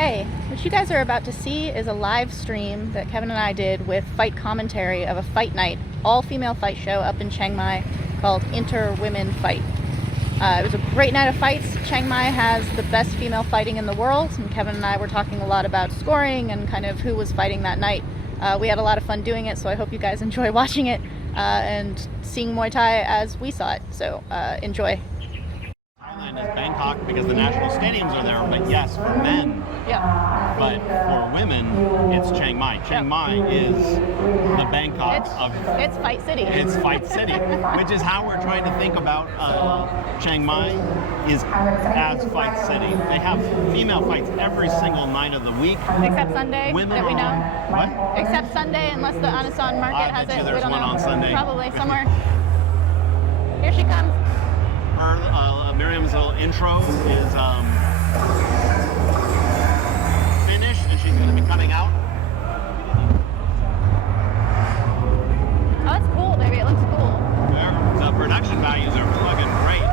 Hey, what you guys are about to see is a live stream that Kevin and I did with fight commentary of a fight night, all-female fight show up in Chiang Mai called Inter Women Fight. It was a great night of fights. Chiang Mai has the best female fighting in the world, and Kevin and I were talking a lot about scoring and kind of who was fighting that night. We had a lot of fun doing it, so I hope you guys enjoy watching it and seeing Muay Thai as we saw it. So enjoy. Thailand is Bangkok because the national stadiums are there, but yes, for men. Yeah. But for women, it's Chiang Mai. Chiang Mai is the Bangkok of... It's Fight City. It's Fight City, which is how we're trying to think about Chiang Mai is as Fight City. They have female fights every single night of the week. Except Sunday, women that we know. What? Except Sunday, unless the Anasan market has it. There's we don't one know. on Sunday. Probably somewhere. Here she comes. Miriam's little intro is finished, and she's going to be coming out. Oh, it's cool, baby. It looks cool. The production values are fucking great.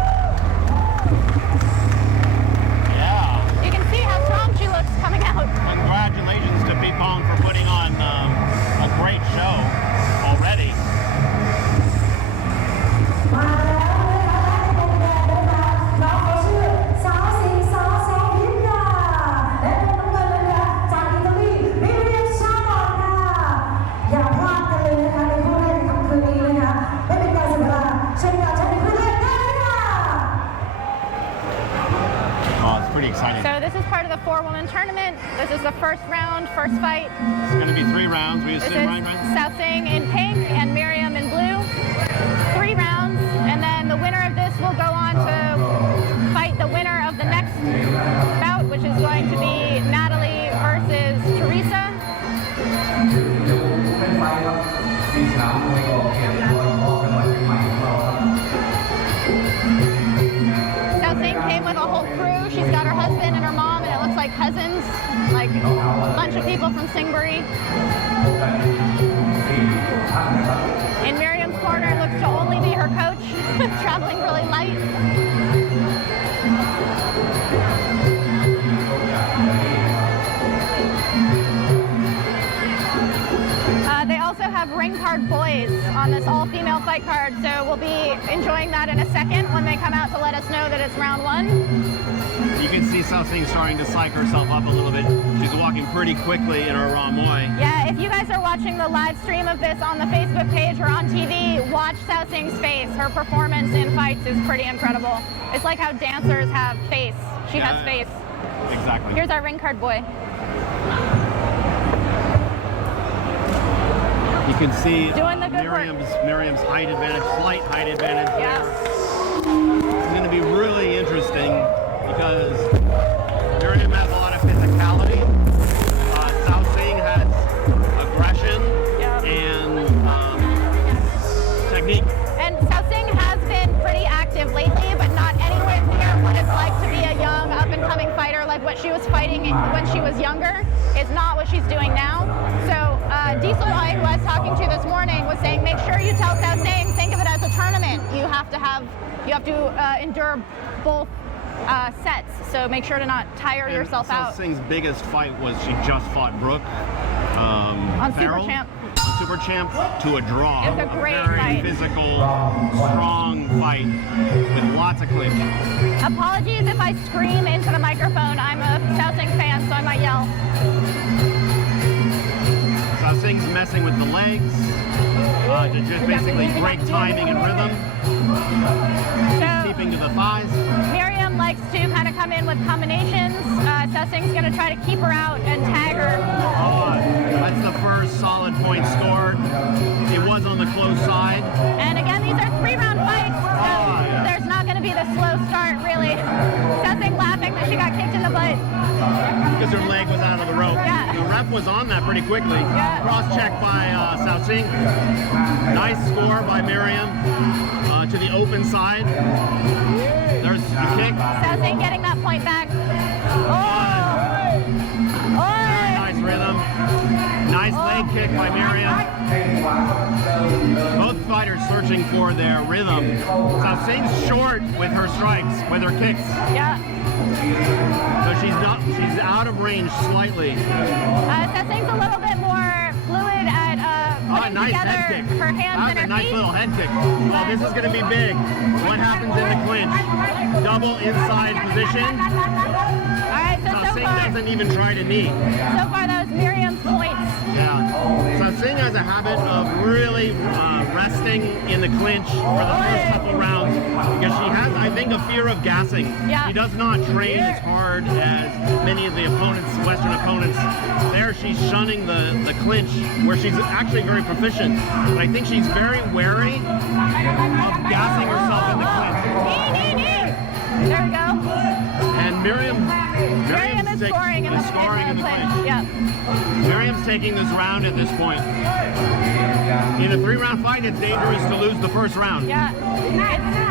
Yeah. You can see how strong she looks coming out. Congratulations to Pipong for putting on a great show already. Pretty exciting. So this is part of the 4-woman tournament. This is the first round, first fight. It's going to be 3 rounds. We This is right? Sawsing in pink and Miriam in blue. 3 rounds, and then the winner of this will go on to fight the winner of the next bout, which is going to be Natalie versus Teresa. Sawsing came with a whole crew. She's got her husband and her mom, and it looks like cousins, like a bunch of people from Singbury. In Miriam's corner looks to only be her coach, traveling really light. They also have ring card boys on this all-female fight card, so we'll be enjoying that in a second when they come out to let us know that it's round 1. You can see Saosing starting to psych herself up a little bit. She's walking pretty quickly in her raw Muay. Yeah, if you guys are watching the live stream of this on the Facebook page or on TV, watch Saosing's face. Her performance in fights is pretty incredible. It's like how dancers have face. She has face. Exactly. Here's our ring card boy. You can see Doing the good Miriam's height advantage, slight height advantage. Yeah. It's going to be really interesting because Miriam has a lot of physicality. Saosing has aggression and technique. And Saosing has been pretty active lately, but not anywhere near what it's like to be a young, up-and-coming fighter. Like what she was fighting when she was younger is not what she's doing now. So Diesel, who I was talking to this morning, was saying, make sure you tell Saosing, think of it as a tournament. You have to endure both sets. So make sure to not tire yourself out. Saosing's biggest fight was she just fought Brooke on Farrell, Super Champ. on Super Champ to a draw. It was a great very fight. Physical, strong fight with lots of clinch. Apologies if I scream into the microphone. I'm a Saosing fan, so I might yell. Saosing's messing with the legs, just basically great timing and rhythm. Keeping to the thighs. Miriam likes to kind of come in with combinations. Saosing's going to try to keep her out and tag her. That's the first solid point scored. It was on the close side. And again, these are 3-round fights, so there's not going to be the slow start, really. Saosing laughing that she got kicked in the butt. Because her leg was out of the rope. Yeah. The ref was on that pretty quickly. Yeah. Cross-check by Saosing. Nice score by Miriam to the open side. There's the kick. Saosing getting that point back. Nice rhythm. Nice leg kick by Miriam. Both fighters searching for their rhythm. Saosing's short with her strikes, with her kicks. Yeah. So she's out of range slightly. Saosing's a little bit more fluid at putting nice together head kick. her hands and That was her a nice feet. little head kick. Oh, this is going to be big. What happens in the clinch? Double inside position. All right, so Saosing far, doesn't even try to knee. so far that was Miriam's points. Yeah. Saosing has a habit of really resting in the clinch for the first couple rounds because she has, I think, a fear of gassing. Yeah. She does not train as hard as many of the opponents, Western opponents. There she's shunning the clinch where she's actually very proficient. But I think she's very wary of gassing herself in the clinch. Knee. There we go. And Miriam is scoring in the clinch. Yeah. Miriam's taking this round at this point. In a 3-round fight, it's dangerous to lose the first round. Yeah.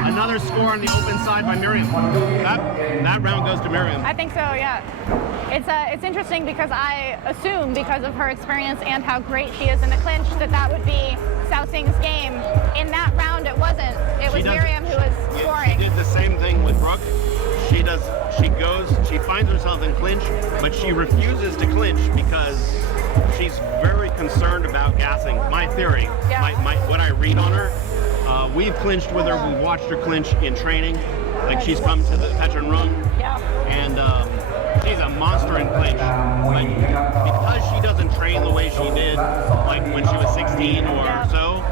Another score on the open side by Miriam. That round goes to Miriam. I think so, yeah. It's interesting because I assume because of her experience and how great she is in the clinch that would be Saosing's game. In that round, it wasn't. It was Miriam who was scoring. She did the same thing with Brooke. She finds herself in clinch, but she refuses to clinch because she's very concerned about gassing. My theory, Yeah. what I read on her, we've clinched with her, we've watched her clinch in training. Like she's come to the Petron Run, Yeah. and she's a monster in clinch. But because she doesn't train the way she did, like when she was 16 or so,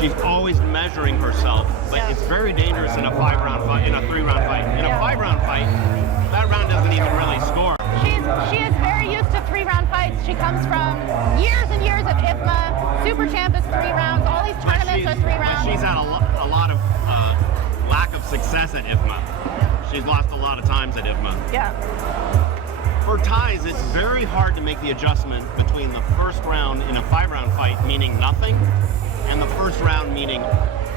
she's always measuring herself. But it's very dangerous in a 5-round fight, in a 3-round fight. In a 5-round fight, that round doesn't even really score. She is very used to 3-round fights. She comes from years and years of IFMA. Super Champ is 3 rounds. All these tournaments are 3 rounds. But she's had a lot of lack of success at IFMA. She's lost a lot of times at IFMA. Yeah. For Thais, it's very hard to make the adjustment between the first round in a 5-round fight, meaning nothing, and the first round meaning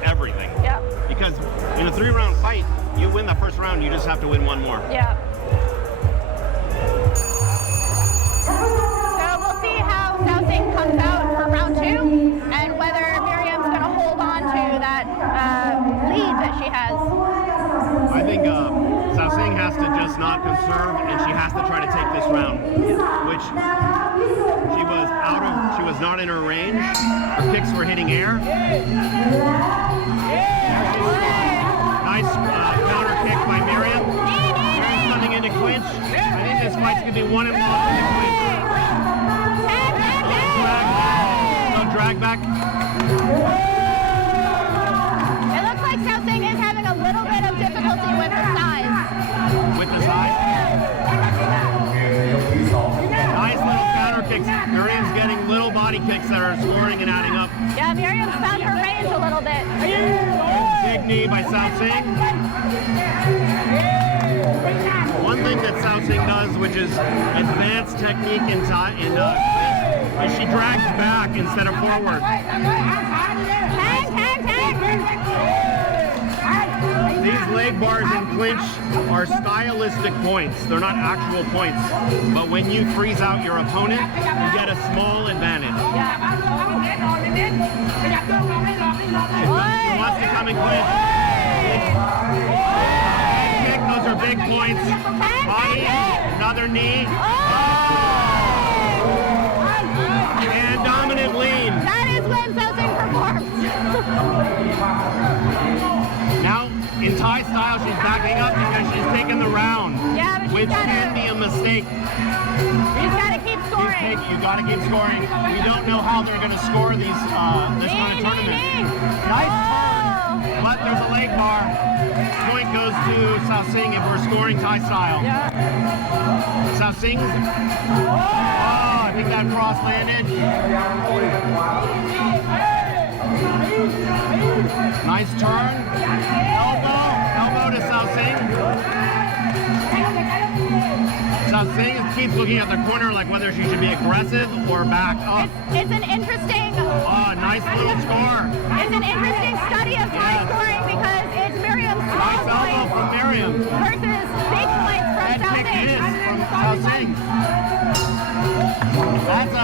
everything. Yeah. Because in a 3-round fight, you win the first round, you just have to win one more. Yeah. So we'll see how Saosing comes out for round 2 and whether Miriam's going to hold on to that lead that she has. I think Saosing has to just not conserve, and she has to try to take this round, which she was not in her range. Her kicks were hitting air. Nice counter kick by Miriam. Miriam's coming into clinch. I think this fight's going to be won and lost in the clinch. Drag back. It looks like Saosing is having a little bit of difficulty with her size. With the size. Nice little counter kicks. Miriam's getting little body kicks that are scoring and adding up. Yeah, Miriam's found her range a little bit. Big knee by Saosing. One thing that Saosing does, which is advanced technique in is she drags back instead of forward. These leg bars in clinch are stylistic points. They're not actual points. But when you freeze out your opponent, you get a small advantage. She wants to come in clinch. Kick, those are big points. Body, another knee. And dominant lean. That is when Saosing performs. Now, in Thai style, she's backing up because she's taking the round. Yeah, but which can be a mistake. She's got to keep scoring. You got to keep scoring. We don't know how they're going to score these this kind of tournament. Nice turn, but there's a leg bar. Point goes to Saosing if we're scoring Thai style. Yeah. Saosing. Oh, I think that cross landed. Nice turn. Elbow to Saosing. Saosing keeps looking at the corner like whether she should be aggressive or back up. It's an interesting. Oh, nice little score. It's an interesting study of Thai scoring because it's Miriam's small Nice elbow points from Miriam. versus big points from Saosing. That's a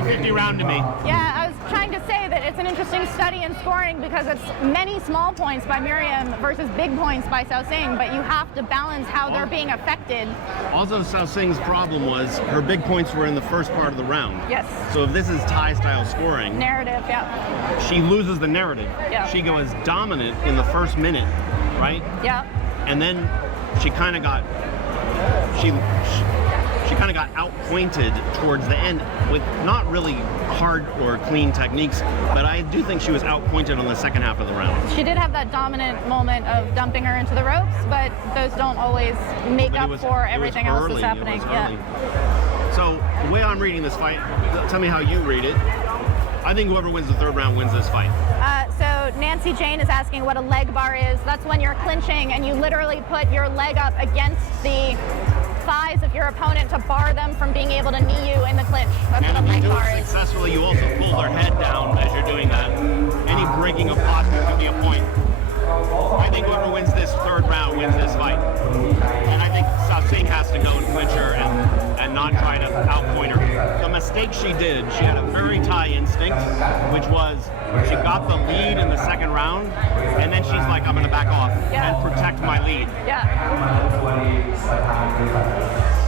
50-50 round to me. Yeah, I was trying to say that it's an interesting study in scoring because it's many small points by Miriam versus big points by Saosing, but you have to balance how they're being affected. Also, Saosing's problem was her big points were in the first part of the round. Yes. So if this is Thai style scoring, Narrative, yeah. she loses the narrative. Yeah. She goes dominant in the first minute, right? Yeah. And then she kind of got outpointed towards the end with not really hard or clean techniques, but I do think she was outpointed on the second half of the round. She did have that dominant moment of dumping her into the ropes, but those don't always make up for everything else that's happening. Yeah. So the way I'm reading this fight, tell me how you read it. I think whoever wins the third round wins this fight. So Nancy Jane is asking what a leg bar is. That's when you're clinching and you literally put your leg up against the thighs of your opponent to bar them from being able to knee you in the clinch. That's And what a if leg you do bar it is. successfully, you also pull their head down as you're doing that. Any breaking of posture could be a point. I think whoever wins this third round wins this fight. And I think Saosing has to go and clinch her and not try to outpoint her. The mistake she did, she had a very Thai instinct, which was she got the lead in the second round, and then she's like, I'm going to back off and protect my lead. Yeah.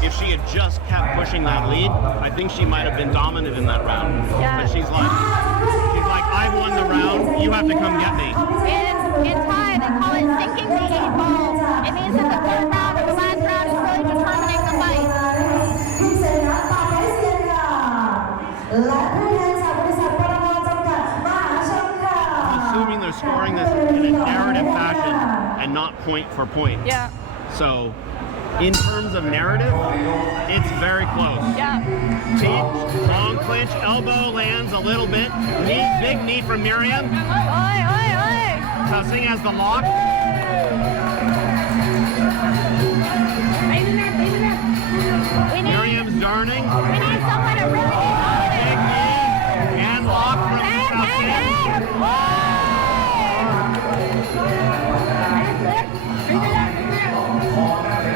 If she had just kept pushing that lead, I think she might have been dominant in that round. Yeah. But she's like, I won the round, you have to come get me. In Thai, they call it sinking the 8 ball. It means that the third round or the last round is really determining the fight. I'm assuming they're scoring this in a narrative fashion and not point for point. Yeah. So, in terms of narrative, it's very close. Yeah. Long clinch, elbow lands a little bit. Knee, big knee from Miriam. Oi, oi, oi. Saosing has the lock. Miriam's darning. We need someone to really be Big knee and lock from Saosing.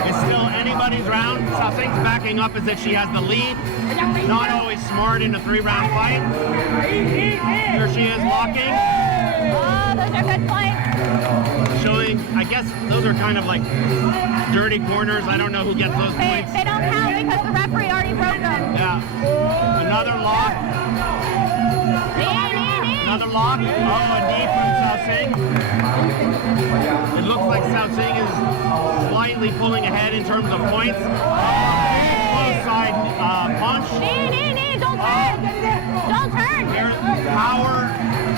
It's still anybody's round. Saosing's backing up as if she has the lead. Not always smart in a 3-round fight. Here she is locking. Oh, those are good points. Showing, I guess those are kind of like dirty corners. I don't know who gets those points. They don't count because the referee already broke them. Yeah. Another lock. Knee. Another lock. Oh, a knee from Saosing. It looks like Saosing is slightly pulling ahead in terms of points. Big close side punch. Knee. Don't turn. Don't turn.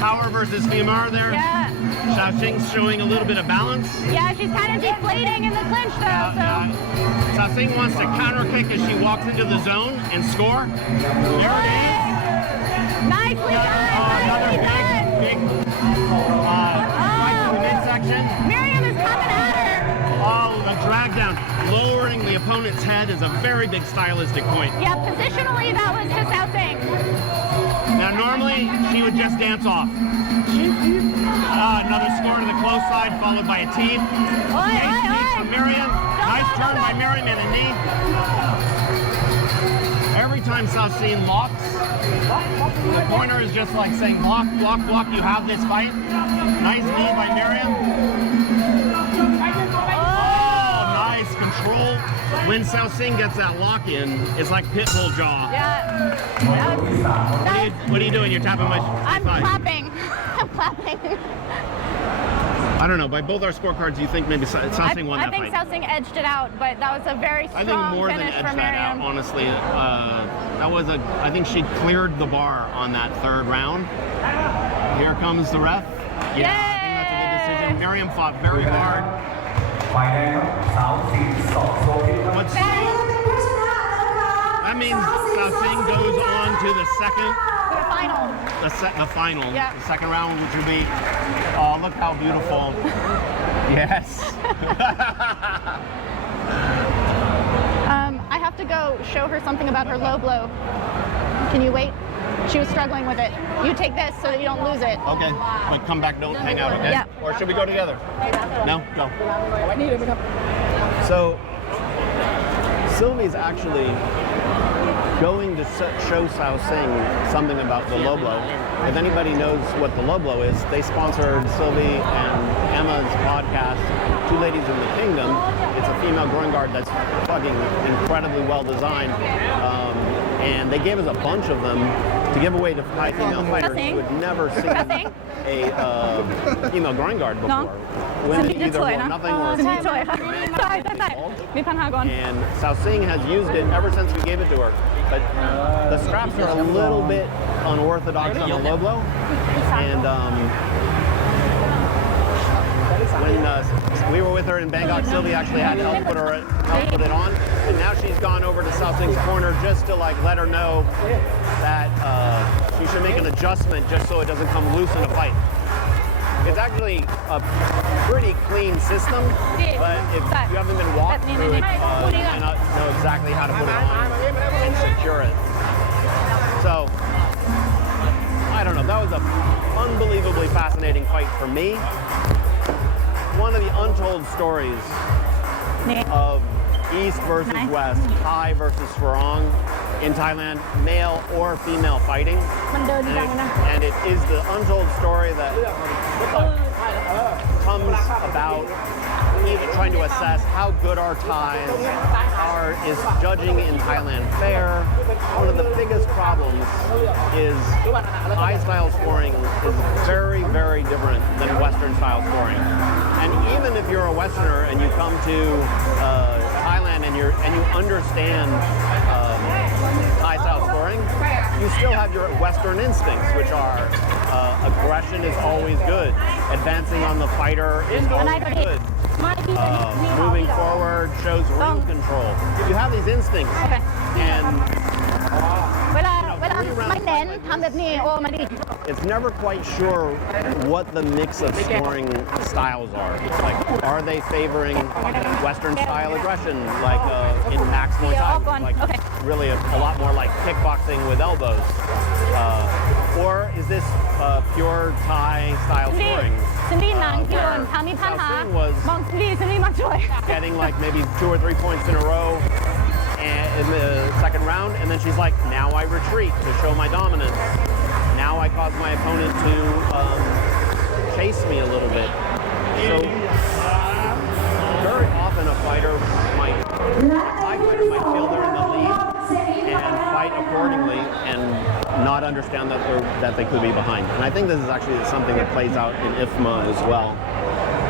Power versus femur there. Yeah. Saosing's showing a little bit of balance. Yeah, she's kind of deflating in the clinch though, so. Saosing wants to counter kick as she walks into the zone and score. There it is. Nicely done. Another big right to the midsection. Miriam is coming at her. Oh, the drag down. Lowering the opponent's head is a very big stylistic point. Yeah, positionally that was just Saosing. Now, normally, she would just dance off. Another score to the close side, followed by a teep. Nice teep from Miriam. Nice turn by Miriam and a knee. Every time Saosing locks, the corner is just like saying, block, block, block, you have this fight. Nice knee by Miriam. Oh, nice control. When Saosing gets that lock in, it's like pit bull jaw. Yeah. What are you doing? You're tapping my I'm thigh. clapping. I'm clapping. I don't know. By both our scorecards, you think maybe Saosing won that I think fight? Saosing edged it out, but that was a very strong I think more than finish edged for that out, Miriam. honestly. I think she cleared the bar on that third round. Here comes the ref. Yeah, I think that's a good decision. Miriam fought very hard. That means Saosing goes on to the second. The final. The final. Yeah. The second round, which would be, oh, look how beautiful. Yes. I have to go show her something about her low blow. Can you wait? She was struggling with it. You take this so that you don't lose it. Okay, but come back, don't hang out, okay? Yeah. Or should we go together? No? Go. So, Sylvie's actually going to show Saosing something about the low blow. If anybody knows what the low blow is, they sponsored Sylvie and Emma's podcast, Two Ladies in the Kingdom. It's a female groin guard that's fucking incredibly well designed. And they gave us a bunch of them to give away to Thai female fighters who had never seen a female groin guard before. Women either wore nothing or and Saosing has used it ever since we gave it to her. But the straps are a little bit unorthodox on the low blow. And when we were with her in Bangkok, Sylvie actually had to help put it on. And now she's gone over to Saosing's corner just to like let her know that she should make an adjustment just so it doesn't come loose in a fight. It's actually a pretty clean system, but if you haven't been walked through it, you may not know exactly how to put it on and secure it. So, I don't know, that was an unbelievably fascinating fight for me. One of the untold stories of East versus West, Thai versus Sarong in Thailand, male or female fighting. And it is the untold story that comes about even trying to assess how good our Thais are. Is judging in Thailand fair? One of the biggest problems is Thai style scoring is very, very different than Western style scoring. And even if you're a Westerner and you come to Thailand and you understand Thai style scoring, you still have your Western instincts, which are aggression is always good, advancing on the fighter is always good, moving forward shows ring control. You have these instincts, and it's never quite sure what the mix of scoring styles are. Like, are they favoring Western style aggression, like in Max Muay Thai, like really a lot more like kickboxing with elbows? Or is this pure Thai style scoring? Saosing was getting like maybe 2 or 3 points in a row in the second round, and then she's like, now I retreat to show my dominance. Now I cause my opponent to chase me a little bit. So very often a fighter might feel they're in the lead and fight accordingly and not understand that they could be behind. And I think this is actually something that plays out in IFMA as well.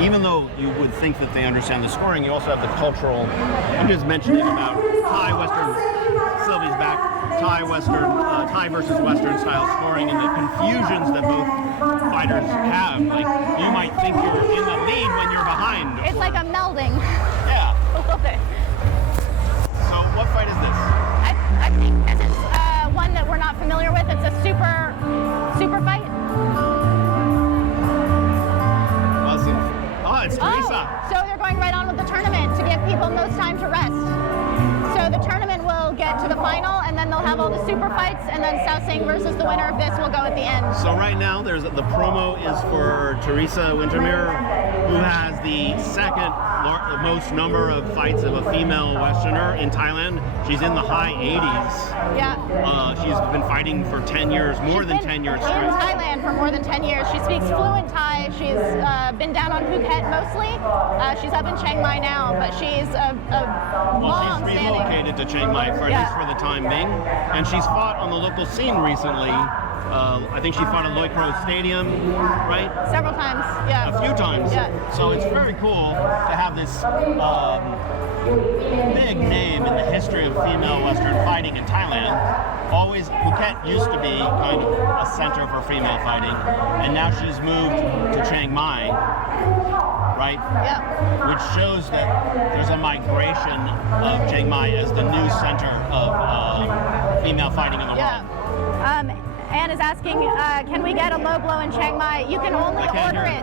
Even though you would think that they understand the scoring, you also have the cultural. I'm just mentioning about Thai Western. Sylvie's back. Thai versus Western style scoring, and the confusions that both fighters have. Like, you might think you're in the lead when you're behind. It's like a melding. Yeah. A little bit. So, what fight is this? I think this is one that we're not familiar with. It's a super fight. Oh, it's Teresa. So they're going right on with the tournament to give people most time to rest. So the tournament will get to the final, and then they'll have all the super fights, and then Saosing versus the winner of this will go at the end. So right now, the promo is for Teresa Wintermere, who has the second most number of fights of a female Westerner in Thailand. She's in the high 80s. Yeah. She's been fighting for 10 years, more than 10 years straight. In Thailand for more than 10 years. She speaks fluent Thai. She's been down on Phuket mostly. She's up in Chiang Mai now, but she's long she's standing. relocated to Chiang Mai for at least for the time being, and she's fought on the local scene recently. I think she fought at Loy Crow Stadium, right? Several times, yeah. A few times. Yeah. So it's very cool to have this big name in the history of female Western fighting in Thailand. Always, Phuket used to be kind of a center for female fighting, and now she's moved to Chiang Mai, right? Yeah. Which shows that there's a migration of Chiang Mai as the new center of female fighting in the world. Yeah. Anne is asking, can we get a low blow in Chiang Mai? You can only order it.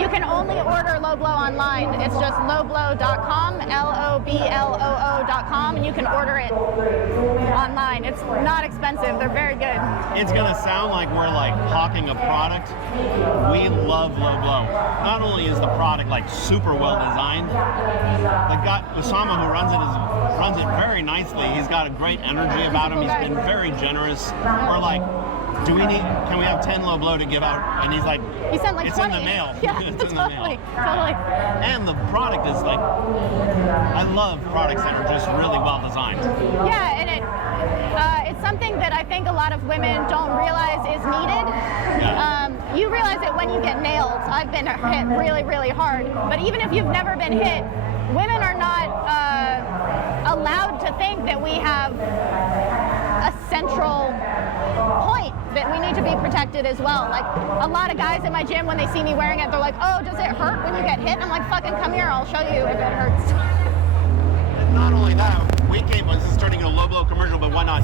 You can only order low blow online. It's just lowblow.com, LOBLOO.com, and you can order it online. It's not expensive. They're very good. It's gonna sound like we're like hawking a product. We love low blow. Not only is the product like super well designed, the guy Usama who runs it very nicely. He's got a great energy about him. He's been very generous. We're like, can we have 10 low blow to give out? And he's like, he sent like it's 20. in the mail. Yeah, it's in totally. And the product is like, I love products that are just really well designed. Yeah, and it's something that I think a lot of women don't realize is needed. Yeah. You realize it when you get nailed. I've been hit really, really hard. But even if you've never been hit, women are not allowed to think that we have a central point that we need to be protected as well. Like a lot of guys at my gym, when they see me wearing it, they're like, oh, does it hurt when you get hit? I'm like, fucking come here, I'll show you if it hurts. And not only that, this is turning into a low blow commercial, but why not?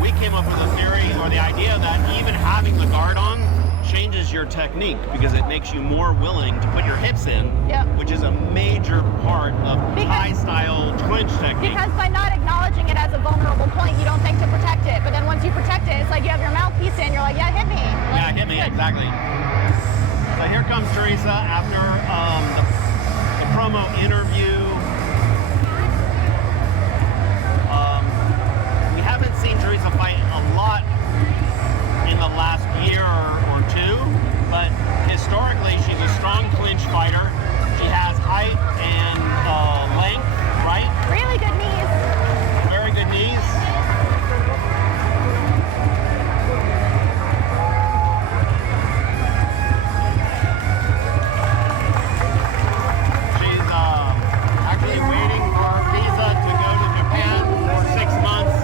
We came up with a theory or the idea that even having the guard on changes your technique because it makes you more willing to put your hips in, which is a major part of Thai style clinch technique. Because by not acknowledging it as a vulnerable point, you don't think to protect it. But then once you protect it, it's like you have your mouthpiece in, you're like, yeah, hit me. Like, yeah, hit me, exactly. So here comes Teresa after the promo interview. We haven't seen Teresa fight a lot in the last year or two, but historically she's a strong clinch fighter. She has height and length, right? Really good knees. Very good knees. She's actually waiting for her visa to go to Japan for 6 months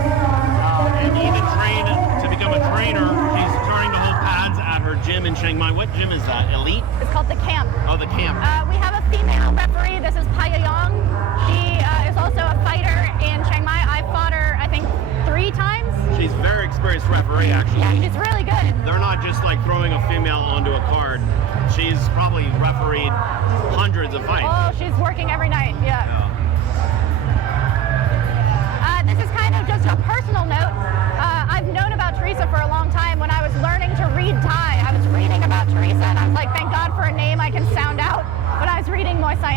and even train to become a trainer. She's starting to hold pads at her gym in Chiang Mai. What gym is that? Elite? It's called the Camp. Oh, the Camp. We have a female referee. This is Paya Yong. She is also a fighter in Chiang Mai. I fought her, I think, 3 times. She's a very experienced referee, actually. Yeah, she's really good. They're not just like throwing a female onto a card. She's probably refereed hundreds of fights. Oh, she's working every night. Yeah. This is kind of just a personal note. I've known about Teresa for a long time. When I was learning to read Thai, I was reading about Teresa, and I was like, thank God for a name I can sound out when I was reading Muay Thai.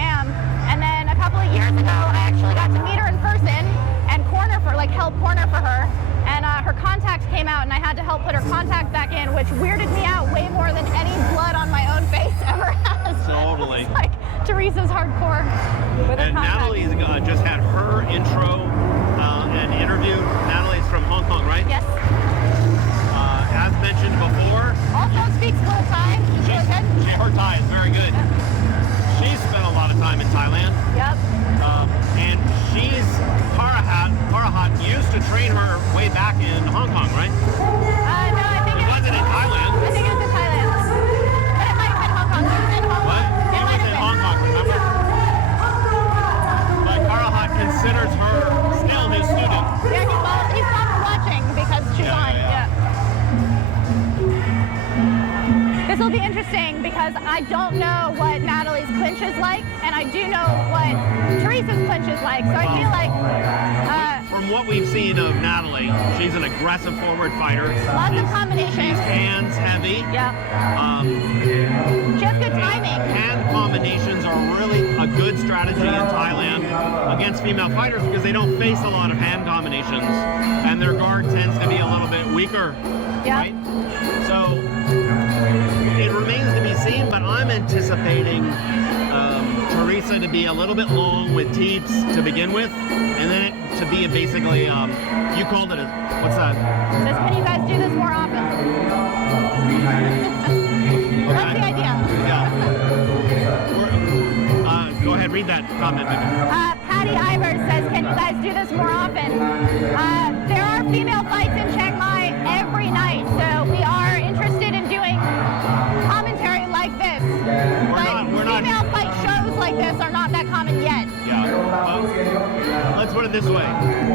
And then a couple of years ago, I actually got to meet her in person and help corner for her. And her contacts came out, and I had to help put her contact back in, which weirded me out way more than any blood on my own face ever has. Totally. It's like Teresa's hardcore with her and contacts. Natalie's just had her intro and interview. Natalie's from Hong Kong, right? Yes. As mentioned before, Also speaks a little Thai. She's really good. her Thai is very good. She's spent a lot of time in Thailand. Yep. And she's Karahat used to train her way back in Hong Kong, right? No, I think It wasn't in Thailand. I think it was in Thailand. But it might have been Hong Kong. It was in Hong What? Kong. It might was have in been. Hong Kong, remember? But Karahat considers her still his student. Yeah, he stopped watching because she's on. Yeah. This will be interesting because I don't know what Natalie's clinch is like, and I do know what Teresa's clinch is like. So I feel like From what we've seen of Natalie, she's an aggressive forward fighter. lots of combinations. She's hands heavy. Yeah. She has good timing. Hand combinations are really a good strategy in Thailand against female fighters because they don't face a lot of hand combinations, and their guard tends to be a little bit weaker. Yeah. Right? So it remains to be seen, but I'm anticipating Teresa to be a little bit long with teeps to begin with, and then it to be basically, you called it a, what's that? It says, can you guys do this more often? That's the idea. Yeah. Go ahead, read that comment. Patty Ivers says, can you guys do this more often? There are female fights in Chiang Mai every night, so we are interested in doing commentary like this. We're not female fight shows like this are not that common yet. Yeah. Let's put it this way.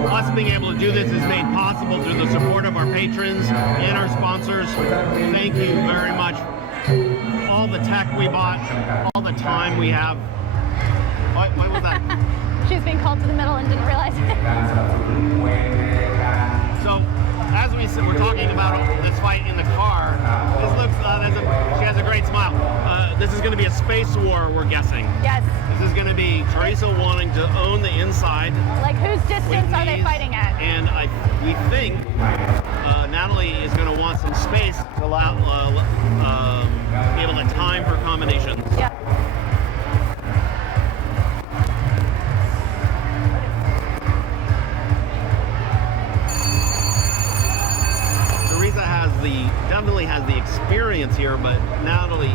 Us being able to do this is made possible through the support of our patrons and our sponsors. Thank you very much. All the tech we bought, all the time we have. What was that? She's being called to the middle and didn't realize it. we're talking about this fight in the car. This looks, she has a great smile. This is going to be a space war, we're guessing. Yes. This is going to be Teresa wanting to own the inside. Like, whose distance are they fighting at? And we think Natalie is going to want some space to allow be able to time her combinations. Yeah. Definitely has the experience here, but Natalie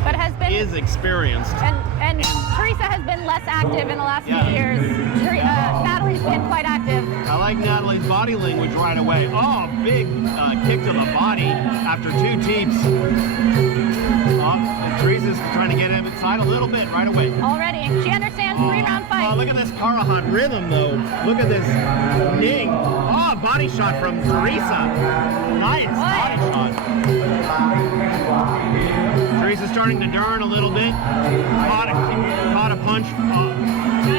is experienced. And Teresa has been less active in the last few years. Natalie's been quite active. I like Natalie's body language right away. Oh, big kick to the body after 2 teeps. And Teresa's trying to get him inside a little bit right away. Already. She understands 3-round fight. Oh, look at this Karahan rhythm, though. Look at this Ning. Oh, body shot from Teresa. Nice body shot. Teresa's starting to turn a little bit. Caught a punch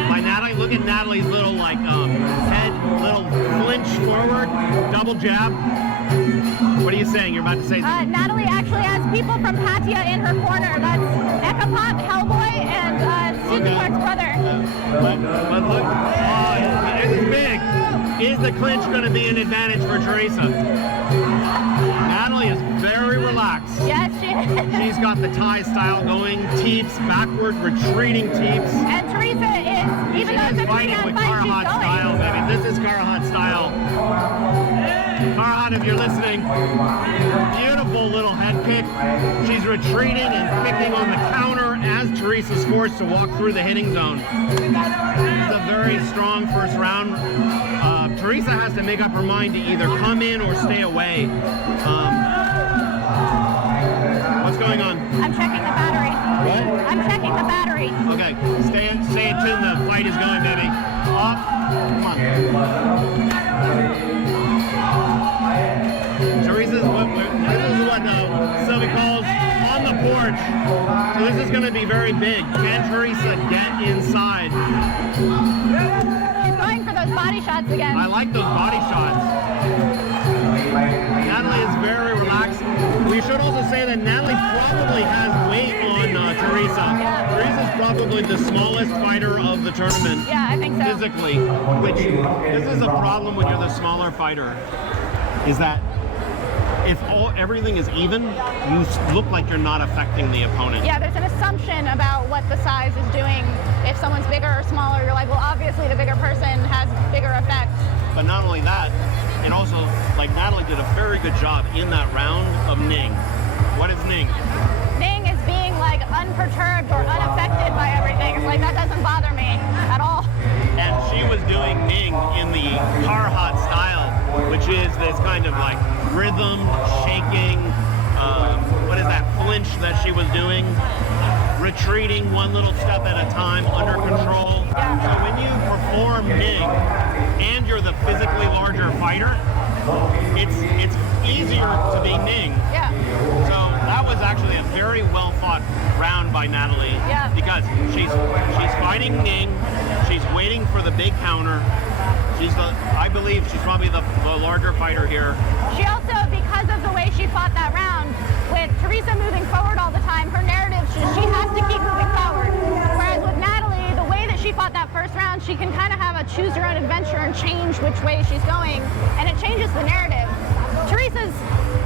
by Natalie. Look at Natalie's little head, little flinch forward, double jab. What are you saying? You're about to say something? Natalie actually has people from Patia in her corner. That's Ekapop, Hellboy, and Sidney Clark's brother. But look, this is big. Is the clinch going to be an advantage for Teresa? Natalie is very relaxed. Yes, she is. She's got the Thai style going, teeps, backward, retreating teeps. And Teresa is, even though it's a fighting with Karahat style, baby. This is Karahat style. Karahat, if you're listening, beautiful little head kick. She's retreating and kicking on the counter as Teresa's forced to walk through the hitting zone. It's a very strong first round. Teresa has to make up her mind to either come in or stay away. What's going on? I'm checking the battery. What? I'm checking the battery. Okay, stay tuned. The fight is going, baby. Up. Come on. Teresa, this is what Sylvie calls on the porch. So this is going to be very big. Can Teresa get inside? She's going for those body shots again. I like those body shots. Natalie is very relaxed. We should also say that Natalie probably has weight on Teresa. Yeah. Teresa's probably the smallest fighter of the tournament. Yeah, I think so. Physically, which this is a problem when you're the smaller fighter, is that if everything is even, you look like you're not affecting the opponent. Yeah, there's an assumption about what the size is doing. If someone's bigger or smaller, you're like, well, obviously the bigger person has bigger effect. But not only that, it also, like Natalie did a very good job in that round of Ning. What is Ning? Ning is being like unperturbed or unaffected by everything. It's like, that doesn't bother me at all. And she was doing Ning in the Karahat style, which is this kind of like rhythm, shaking, what is that, flinch that she was doing? Retreating one little step at a time, under control. So when you perform Ning and you're the physically larger fighter, it's easier to be Ning. Yeah. So that was actually a very well fought round by Natalie. Yeah. Because she's fighting Ning, she's waiting for the big counter. I believe she's probably the larger fighter here. She also, because of the way she fought that round, with Teresa moving forward all the time, her narrative, she has to keep moving forward. Whereas with Natalie, the way that she fought that first round, she can kind of have a choose your own adventure and change which way she's going, and it changes the narrative. Teresa's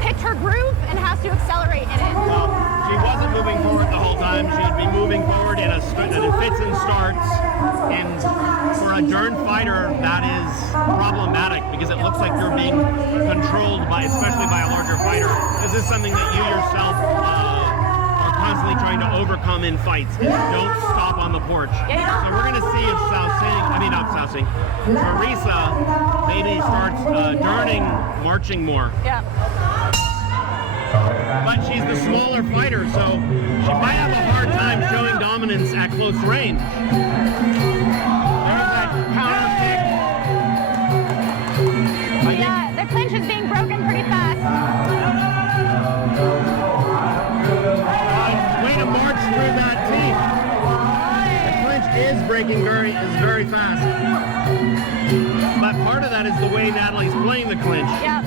picked her groove and has to accelerate in it. Well, she wasn't moving forward the whole time. She'd be moving forward in fits and starts. And for a Dern fighter, that is problematic because it looks like you're being controlled especially by a larger fighter. This is something that you yourself are constantly trying to overcome in fights. Is don't stop on the porch. So we're going to see if Teresa maybe starts Derning marching more. Yeah. But she's the smaller fighter, so she might have a hard time showing dominance at close range. There's that counter kick. Yeah, the clinch is being broken pretty fast. Way to march through that teeth. The clinch is breaking very fast. But part of that is the way Natalie's playing the clinch. Yeah.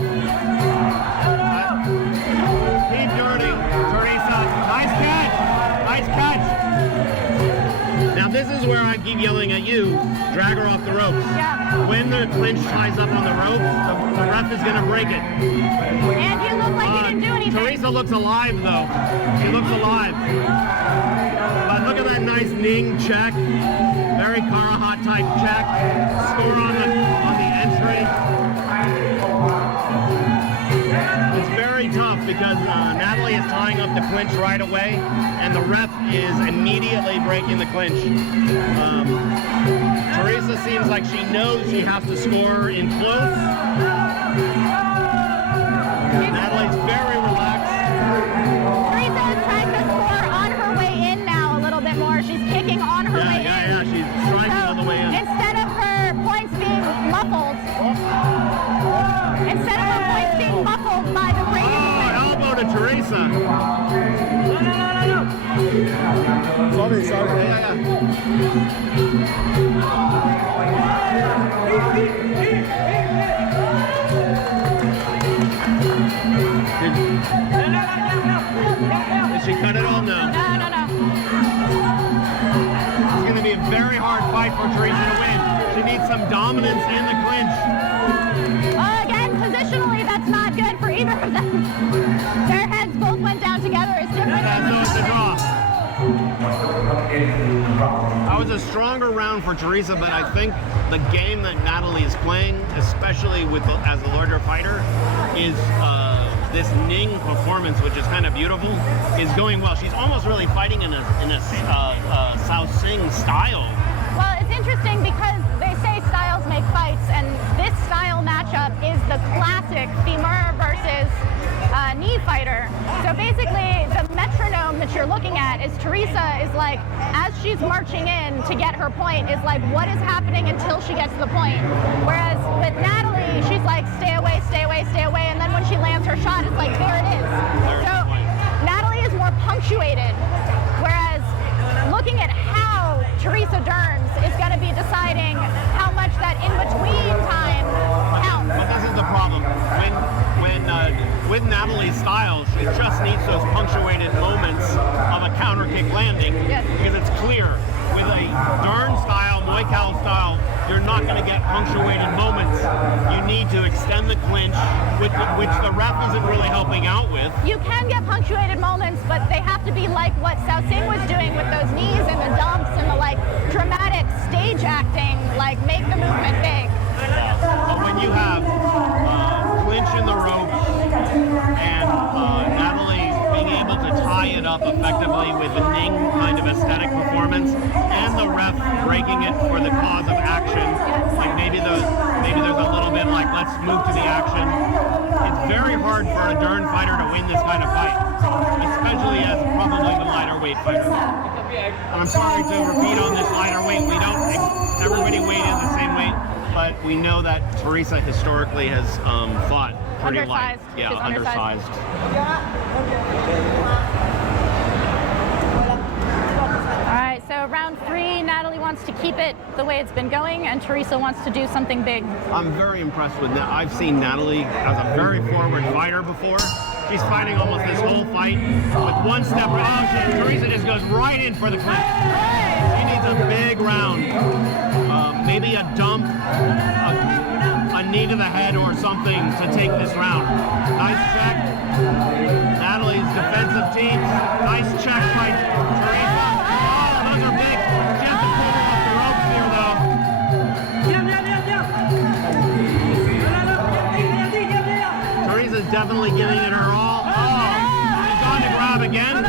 Keep turning, Teresa. Nice catch. Nice catch. Now this is where I keep yelling at you. Drag her off the ropes. Yeah. When the clinch ties up on the ropes, the ref is going to break it. And you look like you didn't do anything. Teresa looks alive though. She looks alive. But look at that nice Ning check. Very Karahat type check. Score on the entry. It's very tough because Natalie is tying up the clinch right away, and the ref is immediately breaking the clinch. Teresa seems like she knows she has to score in close. Natalie's very relaxed. Teresa is trying to score on her way in now a little bit more. She's kicking on her way in. Yeah, she's striking on the way in. Instead of her points being muffled, by the break. Oh, elbow to Teresa. No. Sorry. Yeah. Did she cut it all? No. No. It's going to be a very hard fight for Teresa to win. She needs some dominance in the clinch. Again, positionally, that's not good for either of them. Their heads both went down together. It's different. So it's a draw. That was a stronger round for Teresa, but I think the game that Natalie is playing, especially as a larger fighter, is this Ning performance, which is kind of beautiful, is going well. She's almost really fighting in a Saosing style. Well, it's interesting because they say styles make fights, and this style matchup is the classic femur versus knee fighter. So basically, the metronome that you're looking at is Teresa is like, as she's marching in to get her point, is like, what is happening until she gets to the point? Whereas with Natalie, she's like, stay away, and then when she lands her shot, it's like, there it is. So Natalie is more punctuated, whereas looking at how Teresa Derms is going to be deciding how much that in-between time counts. But this is the problem. With Natalie's style, she just needs those punctuated moments of a counter kick landing, Yes. because it's clear. With a Dern style, Muay Thai style, you're not going to get punctuated moments. You need to extend the clinch, which the ref isn't really helping out with. You can get punctuated moments, but they have to be like what Saosing was doing with those knees and the dumps and the like dramatic stage acting, like make the movement big. But when you have clinch in the ropes and Natalie being able to tie it up effectively with the Ning kind of aesthetic performance, and the ref breaking it for the cause of action, like maybe there's a little bit like, let's move to the action. It's very hard for a Dern fighter to win this kind of fight, especially as probably the lighter weight fighter. And I'm sorry to repeat on this lighter weight, everybody weighed in the same weight, but we know that Teresa historically has fought pretty light. Undersized. Yeah, She's undersized. Alright, so round 3, Natalie wants to keep it the way it's been going, and Teresa wants to do something big. I'm very impressed with that. I've seen Natalie as a very forward fighter before. She's fighting almost this whole fight with one step. Oh, Teresa just goes right in for the clinch. She needs a big round. Maybe a dump, a knee to the head or something to take this round. Nice check. Natalie's defensive team. Nice check by Teresa. Oh, those are big. She has to pull her off the ropes here, though. Teresa's definitely giving it her all. Oh, she's on to grab again.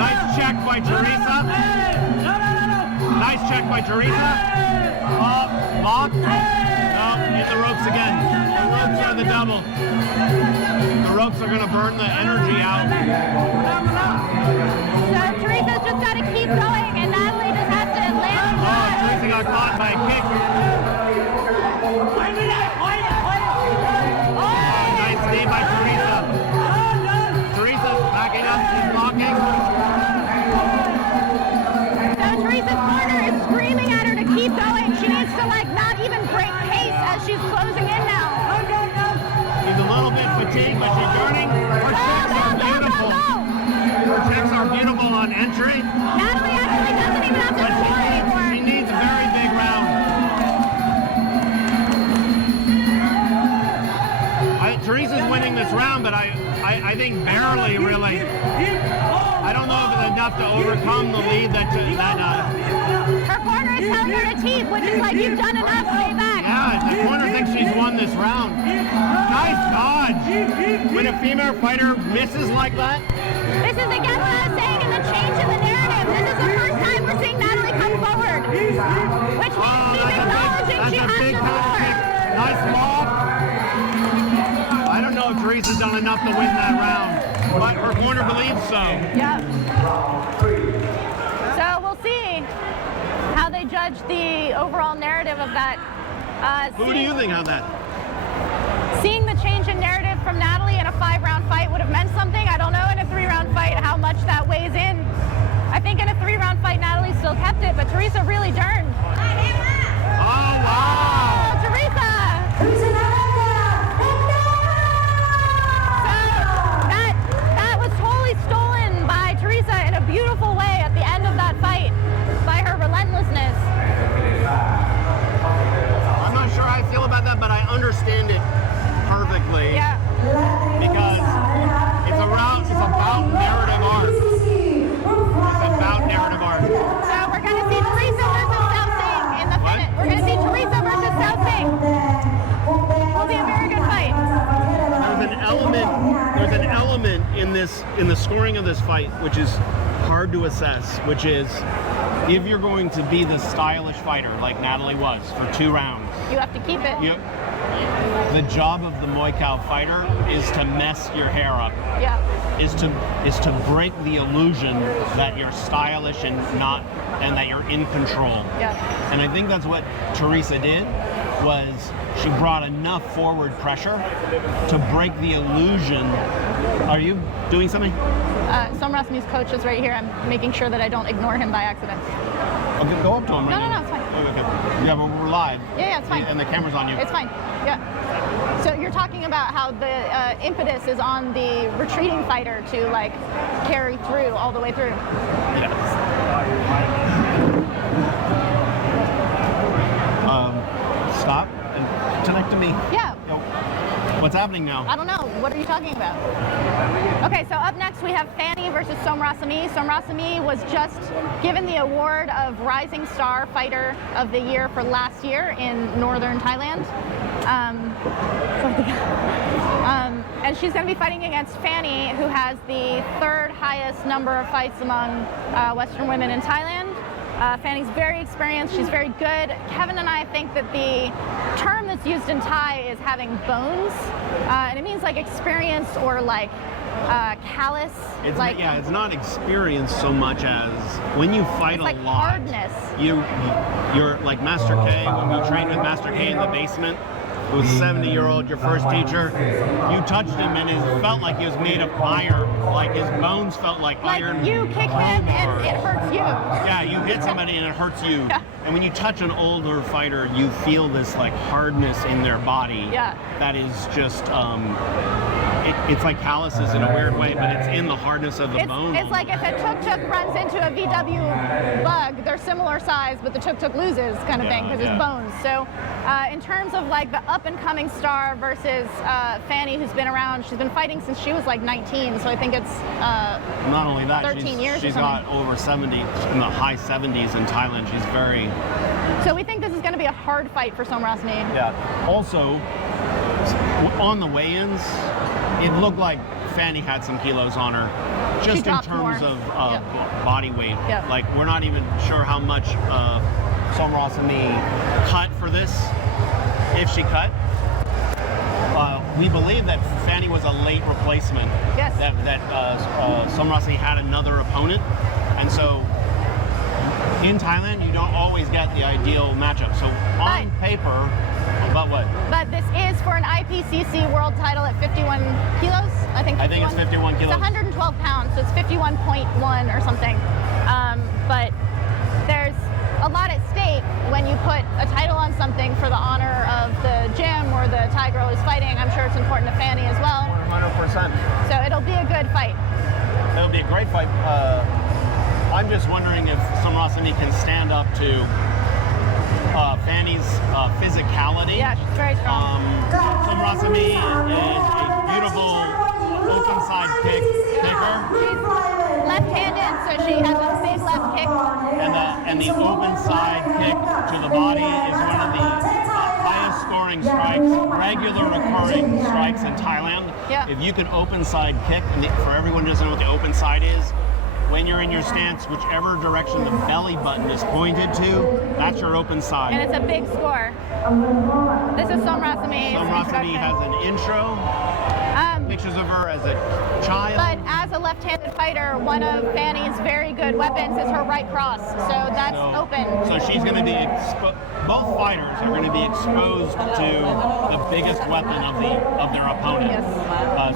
Nice check by Teresa. Nice check by Teresa. Lock. No, hit the ropes again. The ropes are the double. The ropes are going to burn the energy out. So Teresa's just got to keep going, and Natalie just has to land the shot. Teresa got caught by a kick. Nice knee by Teresa. Teresa's backing up. She's blocking. So Teresa's corner is screaming at her to keep going. She needs to not even break pace as she's routine, but she's turning. Her checks are beautiful. Her checks are beautiful on entry. Natalie actually doesn't even have to score anymore. She needs a very big round. Teresa's winning this round, but I think barely, really. I don't know if it's enough to overcome the lead that her corner is telling her to teep, which is like, you've done enough, stay back. Yeah, the corner thinks she's won this round. Nice dodge. When a female fighter misses like that. This is again what I was saying in the change in the narrative. This is the first time we're seeing Natalie come forward, which means she's acknowledging she has to score. Nice lob. I don't know if Teresa's done enough to win that round, but her corner believes so. Yep. So we'll see how they judge the overall narrative of that. Who do you think on that? Seeing the change in narrative from Natalie in a 5-round fight would have meant something. I don't know in a 3-round fight how much that weighs in. I think in a 3-round fight, Natalie still kept it, but Teresa really turned. Oh, wow! Oh, Teresa! That was totally stolen by Teresa in a beautiful way at the end of that fight by her relentlessness. I'm not sure how I feel about that, but I understand it perfectly. Yeah. Because it's about narrative art. It's about narrative art. So we're going to see Teresa versus Saosing in the finish. We're going to see Teresa versus Saosing. Will be a very good fight. There's an element in the scoring of this fight which is hard to assess, which is if you're going to be the stylish fighter like Natalie was for 2 rounds. You have to keep it. The job of the Muay Thai fighter is to mess your hair up. Yeah. Is to break the illusion that you're stylish and that you're in control. Yeah. And I think that's what Teresa did, was she brought enough forward pressure to break the illusion. Are you doing something? Saoramay coach is right here. I'm making sure that I don't ignore him by accident. Okay, go up to him right now. No, it's fine. Okay. Yeah, but we're live. Yeah, it's fine. And the camera's on you. It's fine. Yeah. So you're talking about how the impetus is on the retreating fighter to like carry through all the way through. Yes. Stop and connect to me. Yeah. What's happening now? I don't know. What are you talking about? Okay, so up next we have Fanny versus Saoramay. Saoramay was just given the award of Rising Star Fighter of the Year for last year in northern Thailand. And she's going to be fighting against Fanny, who has the 3rd highest number of fights among Western women in Thailand. Fanny's very experienced, she's very good. Kevin and I think that the term that's used in Thai is having bones, and it means like experienced or like callous. It's not experience so much as when you fight like a lot. Hardness. You're like Master K, when we trained with Master K in the basement. It was a 70-year-old, your first teacher. You touched him and it felt like he was made of iron. Like his bones felt like iron. Like you kick him and it hurts you. Yeah, you hit somebody and it hurts you. Yeah. And when you touch an older fighter, you feel this like hardness in their body. Yeah. That is just, it's like calluses in a weird way, but it's in the hardness of the bone. It's like if a tuk-tuk runs into a VW bug, they're similar size, but the tuk-tuk loses kind of thing because it's bones. So in terms of like the up-and-coming star versus Fanny, who's been around, she's been fighting since she was like 19, so I think it's not only that, 13 years she's got over 70, in the high 70s in Thailand. She's very... So we think this is going to be a hard fight for Saoramay. Yeah. Also, on the weigh-ins, it looked like Fanny had some kilos on her, just in terms of body weight. Yep. Like, we're not even sure how much Saoramay cut for this, if she cut. We believe that Fanny was a late replacement. Yes. That Saoramay had another opponent, and so in Thailand you don't always get the ideal matchup. So on paper, but what? But this is for an IPCC world title at 51 kilos. I think it's 51 kilos. It's 112 pounds, so it's 51.1 or something. But there's a lot at state, when you put a title on something for the honor of the gym or the Thai girl who's fighting, I'm sure it's important to Fanny as well. 100%. So it'll be a good fight. It'll be a great fight. I'm just wondering if Saoramay can stand up to Fanny's physicality. Yeah, she's very strong. Saoramay is a beautiful open side kicker. She's left-handed, so she has a big left kick. And the open side kick to the body is one of the highest scoring strikes, regular occurring strikes in Thailand. Yeah. If you can open side kick, and for everyone who doesn't know what the open side is, when you're in your stance, whichever direction the belly button is pointed to, that's your open side. And it's a big score. This is Saoramay. Saoramay has an intro, pictures of her as a child. But as a left-handed fighter, one of Fanny's very good weapons is her right cross. So that's open. So she's going to be both fighters are going to be exposed to the biggest weapon of their opponent. Yes.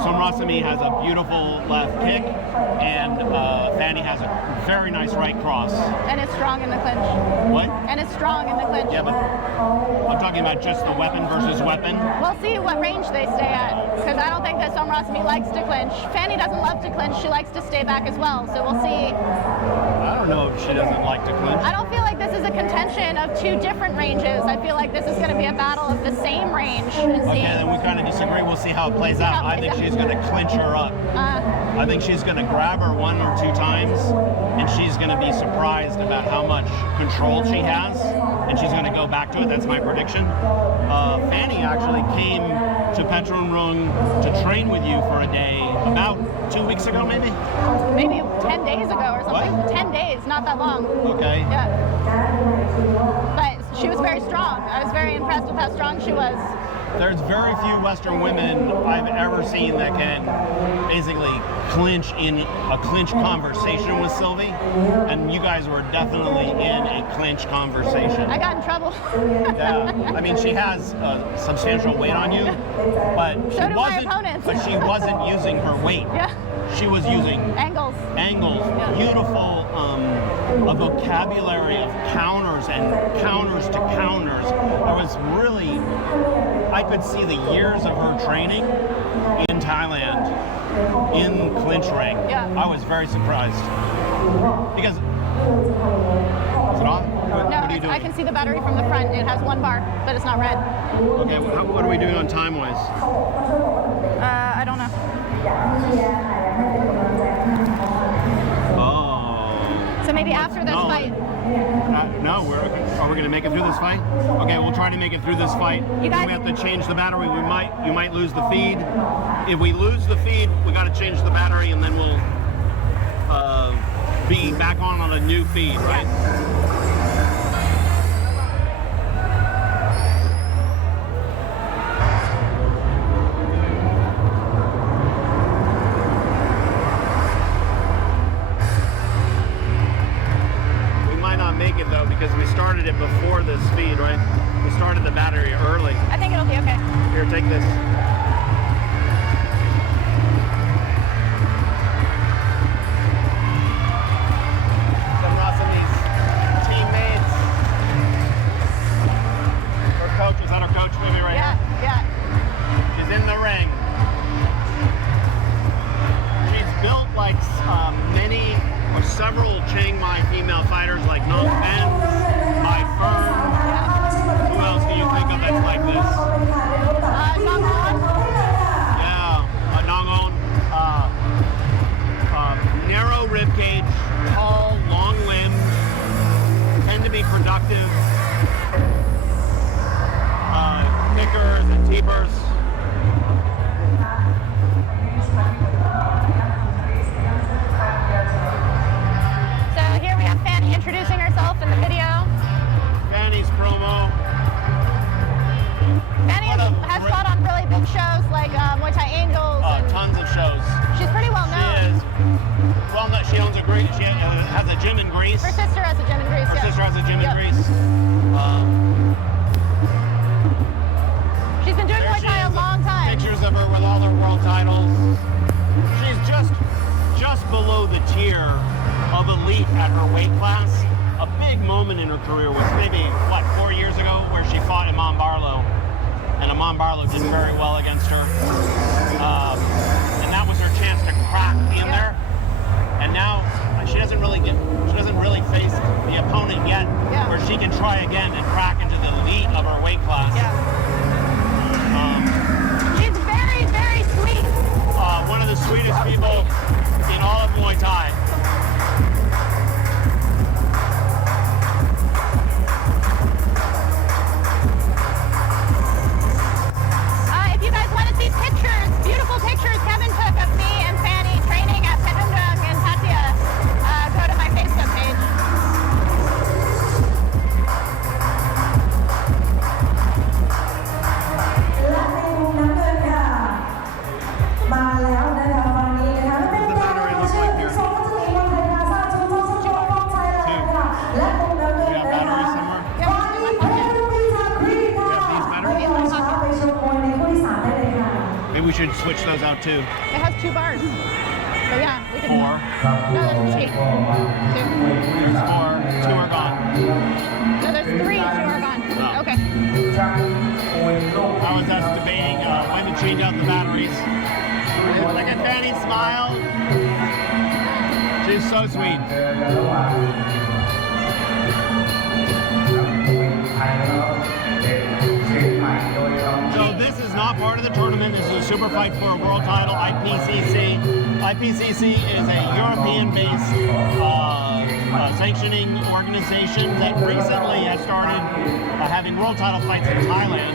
Saoramay has a beautiful left kick, and Fanny has a very nice right cross. And it's strong in the clinch. What? And it's strong in the clinch. Yeah, but I'm talking about just the weapon versus weapon. We'll see what range they stay at, because I don't think that Saoramay likes to clinch. Fanny doesn't love to clinch. She likes to stay back as well. So we'll see. I don't know if she doesn't like to clinch. I don't feel like this is a contention of two different ranges. I feel like this is going to be a battle of the same range. Okay, then we kind of disagree. We'll see how it plays out. I think she's going to clinch her up. I think she's going to grab her 1 or 2 times, and she's going to be surprised about how much control she has, and she's going to go back to it. That's my prediction. Fanny actually came to Petronrung to train with you for a day about 2 weeks ago, maybe? Maybe 10 days ago or something. What? 10 days, not that long. Okay. Yeah. But she was very strong. I was very impressed with how strong she was. There's very few Western women I've ever seen that can basically clinch in a clinch conversation with Sylvie, and you guys were definitely in a clinch conversation. I got in trouble. Yeah, I mean, she has substantial weight on you, but So do my opponents. But she wasn't using her weight. Yeah. She was using Angles. yeah. Beautiful, a vocabulary of counters and counters to counters. I could see the years of her training in Thailand in clinch ring. Yeah. I was very surprised. Because, is it on? What are you doing? I can see the battery from the front. It has 1 bar, but it's not red. Okay, what are we doing on time-wise? I don't know. Oh. So maybe after this fight. No, are we going to make it through this fight? Okay, we'll try to make it through this fight. You guys, we have to change the battery. You might lose the feed. If we lose the feed, we got to change the battery, and then we'll be back on a new feed, right? Because we started it before the speed, right? We started the battery early. I think it'll be okay. Here, take this. Saoramay's teammates. Her coach, is that our coach maybe right Yeah, here? yeah. She's in the ring. She's built like many or several Chiang Mai female fighters like Nong Benz, Mai Fern. Who else do you think of that's like this? Nong On. Yeah, Nong On. Narrow rib cage, tall, long limbs, tend to be productive. Kickers and teepers. Introducing herself in the video. Fanny's promo. Fanny has fought on really big shows like Muay Thai Angles. Tons of shows. She's pretty well known. She is. Well, no, she owns a Greece. She has a gym in Greece. Her sister has a gym in Greece. Her sister has a gym in Greece. She's been doing Muay Thai a long time. Pictures of her with all her world titles. She's just below the tier of elite at her weight class. a big moment in her career was maybe, what, 4 years ago, where she fought Iman Barlow. And Iman Barlow did very well against her. And that was her chance to crack in there. And now she doesn't really face the opponent yet, where she can try again and crack into the elite of her weight class. She's very, very sweet. One of the sweetest people in all of Muay Thai. If you guys want to see pictures, beautiful pictures Kevin took of me and Fanny training at Pedundung in Pattaya, go to my Facebook page. และในมุมน้ำเงินค่ะมาแล้วนะคะฝั่งนี้นะคะและเป็นการประชันที่สองจะมีวันเทราซาจูโจสโจฟองไทยแลนด์ค่ะและมุมน้ำเงินนะคะFanny Teresaค่ะไม่รอช้าไปชมมวยในคู่ที่ 3ได้เลยค่ะ Maybe we should switch those out too. It has 2 bars. So yeah, we can. 4. No, there's 8. 2. There's 4. 2 are gone. No, there's 3. 2 are gone. Oh. Okay. I was just debating when to change out the batteries. Look at Fanny smile. She's so sweet. So this is not part of the tournament. This is a super fight for a world title, IPCC. IPCC is a European-based sanctioning organization that recently has started having world title fights in Thailand.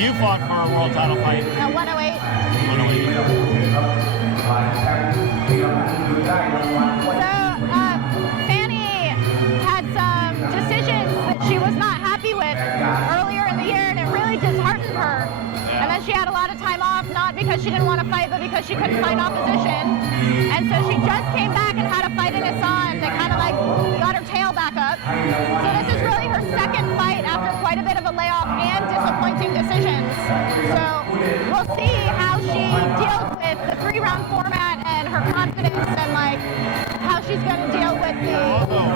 You fought for a world title fight. 108. 108. So, Fanny had some decisions that she was not happy with earlier in the year, and it really disheartened her. And then she had a lot of time off, not because she didn't want to fight, but because she couldn't fight opposition. And so she just came back and had a fight in Isan that kind of like got her tail back up. So this is really her second fight after quite a bit of a layoff and disappointing decisions. So we'll see how she deals with the 3-round format and her confidence and like how she's going to deal with the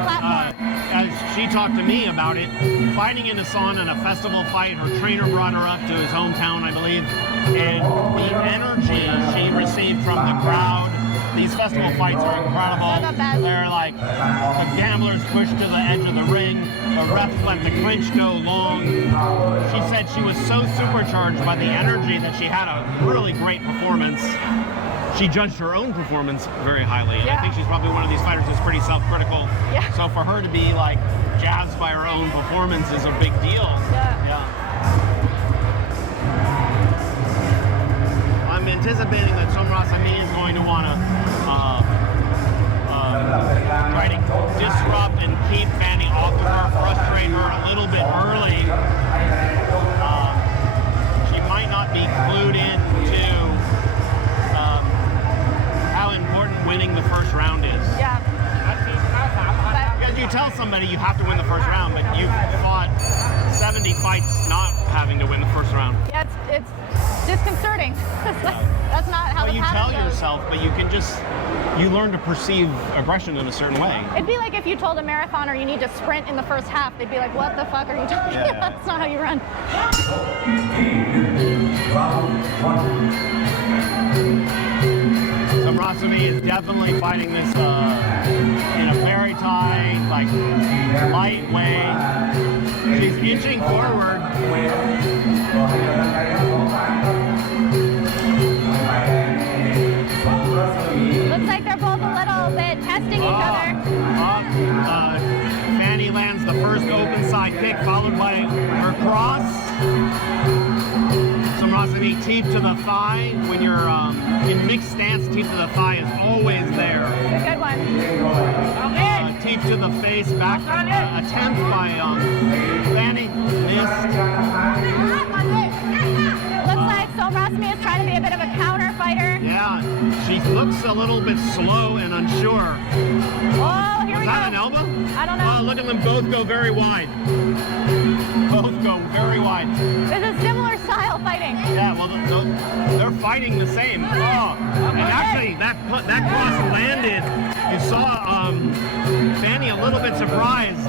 platform. As she talked to me about it, fighting in Isan in a festival fight, her trainer brought her up to his hometown, I believe, and the energy she received from the crowd. These festival fights are incredible. They're like the gamblers pushed to the edge of the ring, the refs let the clinch go long. She said she was so supercharged by the energy that she had a really great performance. She judged her own performance very highly, and I think she's probably one of these fighters who's pretty self-critical. Yeah. So for her to be like jazzed by her own performance is a big deal. I'm anticipating that Saoramay is going to want to try to disrupt and keep Fanny off of her, frustrate her a little bit early. She might not be clued in to how important winning the first round is. Yeah. Because you tell somebody you have to win the first round, but you've fought 70 fights not having to win the first round. Yeah, it's disconcerting. That's not how Well, the you pattern tell goes. yourself, but you learn to perceive aggression in a certain way. It'd be like if you told a marathoner you need to sprint in the first half. They'd be like, what the fuck are you talking about? That's not how you run. Saoramay is definitely fighting this in a very tight, like, light way. She's inching forward. Looks like they're both a little bit testing each other. Fanny lands the first open side kick, followed by her cross. Saoramay teep to the thigh. When you're in mixed stance, teep to the thigh is always there. It's a good one. Teep to the face, back attempt by Fanny, missed. Looks like Saoramay is trying to be a bit of a counter fighter. Yeah, she looks a little bit slow and unsure. Oh, here we Is go. that an elbow? I don't know. Oh, look at them both go very wide. Both go very wide. There's a similar style style fighting. Yeah, well, they're fighting the same. Oh, and actually, that cross landed. You saw Fanny a little bit surprised.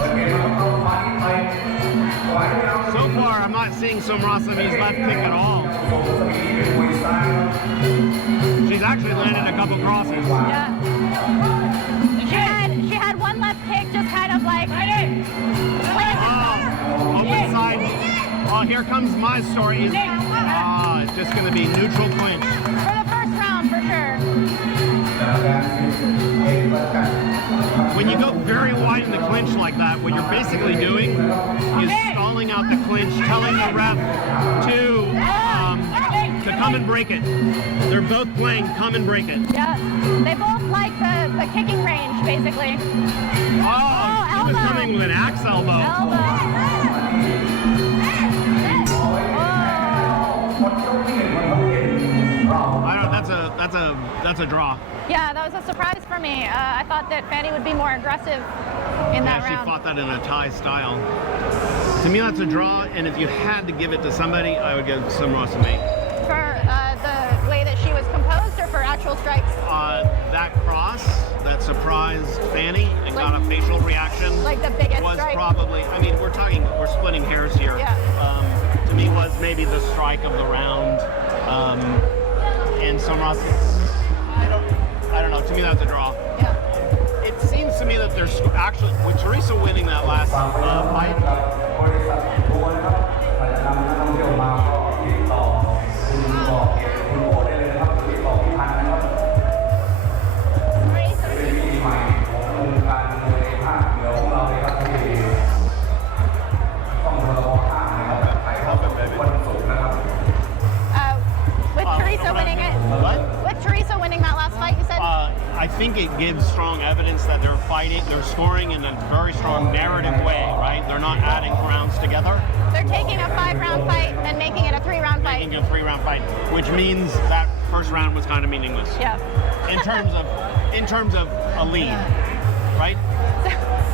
So far, I'm not seeing Saoramay's left kick at all. She's actually landed a couple crosses. Yeah. She had one left kick, just kind of like. Open side. Oh, here comes my story. It's just going to be neutral clinch. For the first round, for sure. When you go very wide in the clinch like that, what you're basically doing is stalling out the clinch, telling the ref to come and break it. They're both playing come and break it. Yeah, they both like the kicking range, basically. Oh, he was coming with an axe elbow. I don't. That's a draw. Yeah, that was a surprise for me. I thought that Fanny would be more aggressive in that round. She fought that in a Thai style. To me, that's a draw, and if you had to give it to somebody, I would give Saoramay. For the way that she was composed, or for actual strikes? That cross that surprised Fanny and got a facial reaction. Like the biggest was strike? Probably. I mean, we're splitting hairs here. Yeah. To me, was maybe the strike of the round. And Saoramay, I don't know. To me, that's a draw. Yeah. It seems to me that there's actually, with Teresa winning that last fight. With Teresa winning it. What? With Teresa winning that last fight, you said? I think it gives strong evidence that they're scoring in a very strong narrative way, right? They're not adding rounds together. They're taking a 5-round fight and making it a 3-round fight. Making it a 3-round fight, which means that first round was kind of meaningless. Yeah. In terms of a lead, right?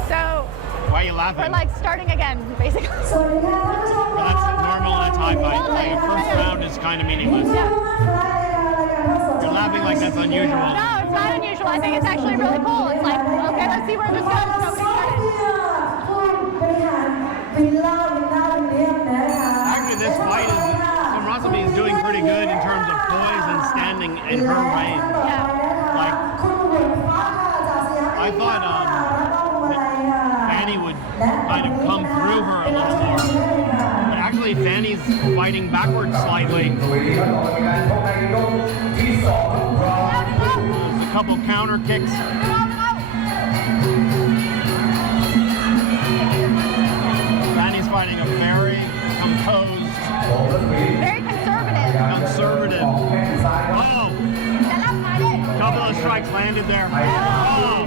So why are you laughing? we're like starting again, basically. That's normal in a Thai fight. Like, the first round is kind of meaningless. Yeah. You're laughing like that's unusual. No, it's not unusual. I think it's actually really cool. It's like, okay, let's see where this goes. Actually, this fight Saoramay is doing pretty good in terms of poise and standing in her range. Yeah. Like, I thought Fanny would kind of come through her a little more. But actually, Fanny's fighting backwards slightly. There's a couple counter kicks. Fanny's fighting a very composed, Very conservative. conservative. Oh! Couple of strikes landed there. Oh!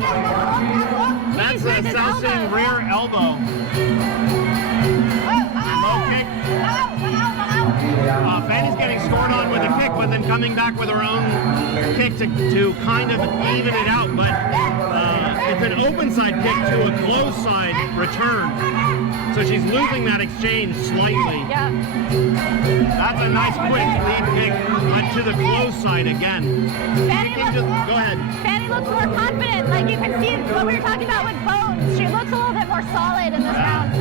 That's a Saosing rear elbow. Low kick. Fanny's getting scored on with a kick, but then coming back with her own kick to kind of even it out. But it's an open side kick to a close side return. So she's losing that exchange slightly. Yeah. That's a nice quick lead kick to the close side again. Go ahead. Fanny looks more confident. Like you can see what we were talking about with bones. She looks a little bit more solid in this round.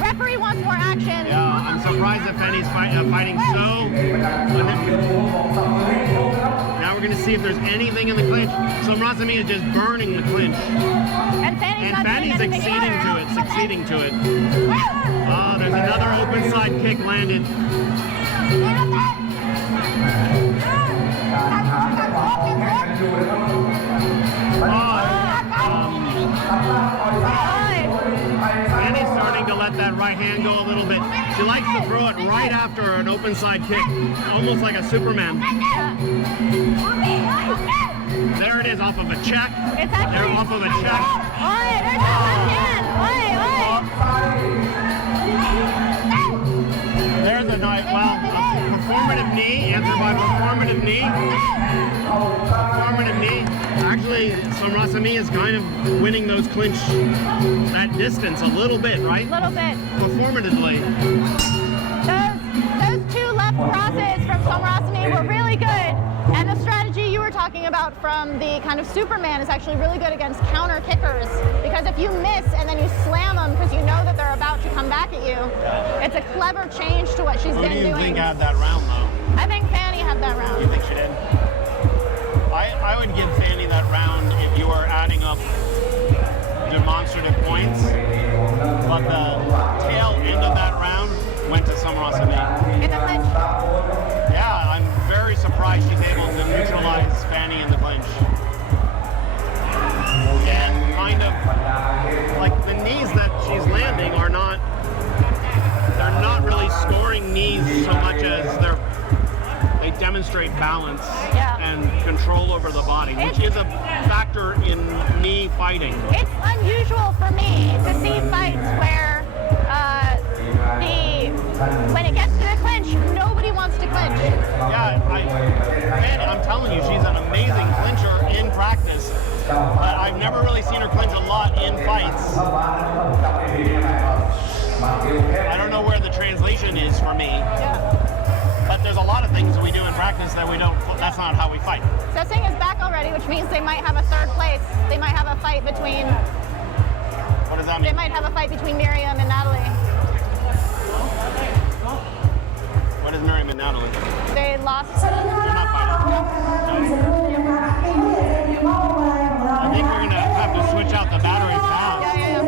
Referee wants more action. Yeah, I'm surprised that Fanny's fighting so. Now we're going to see if there's anything in the clinch. Saoramay is just burning the clinch. And Fanny's succeeding to it. Oh, there's another open side kick landed. Fanny's starting to let that right hand go a little bit. She likes to throw it right after an open side kick, almost like a Superman. There it is, off of a check. They're off of a check. There's a nice, well, a performative knee, answered by performative knee. Performative knee. Actually, Saoramay is kind of winning those clinch, that distance a little bit, right? A little bit. Performatively. Those Fanny were really good. And the strategy you were talking about from the kind of Superman is actually really good against counter kickers. Because if you miss and then you slam them because you know that they're about to come back at you, it's a clever change to what she's been doing. Who do you think had that round, though? I think Fanny had that round. You think she did? I would give Fanny that round if you were adding up demonstrative points. But the tail end of that round went to Saoramay. In the clinch? Yeah, I'm very surprised she's able to neutralize Fanny in the clinch. And kind of, like, the knees that she's landing are not, they're not really scoring knees so much as they demonstrate balance and control over the body, which is a factor in knee fighting. It's unusual for me to see fights where when it gets to the clinch, nobody wants to clinch. Yeah, I'm telling you, she's an amazing clincher in practice, but I've never really seen her clinch a lot in fights. I don't know where the translation is for me. But there's a lot of things we do in practice that we don't, that's not how we fight. Saosing is back already, which means they might have a third place. They might have a fight between... What does that mean? They might have a fight between Miriam and Natalie. What is Miriam and Natalie? They lost. They're not fighting. No. I think we're going to have to switch out the battery fast. Yeah.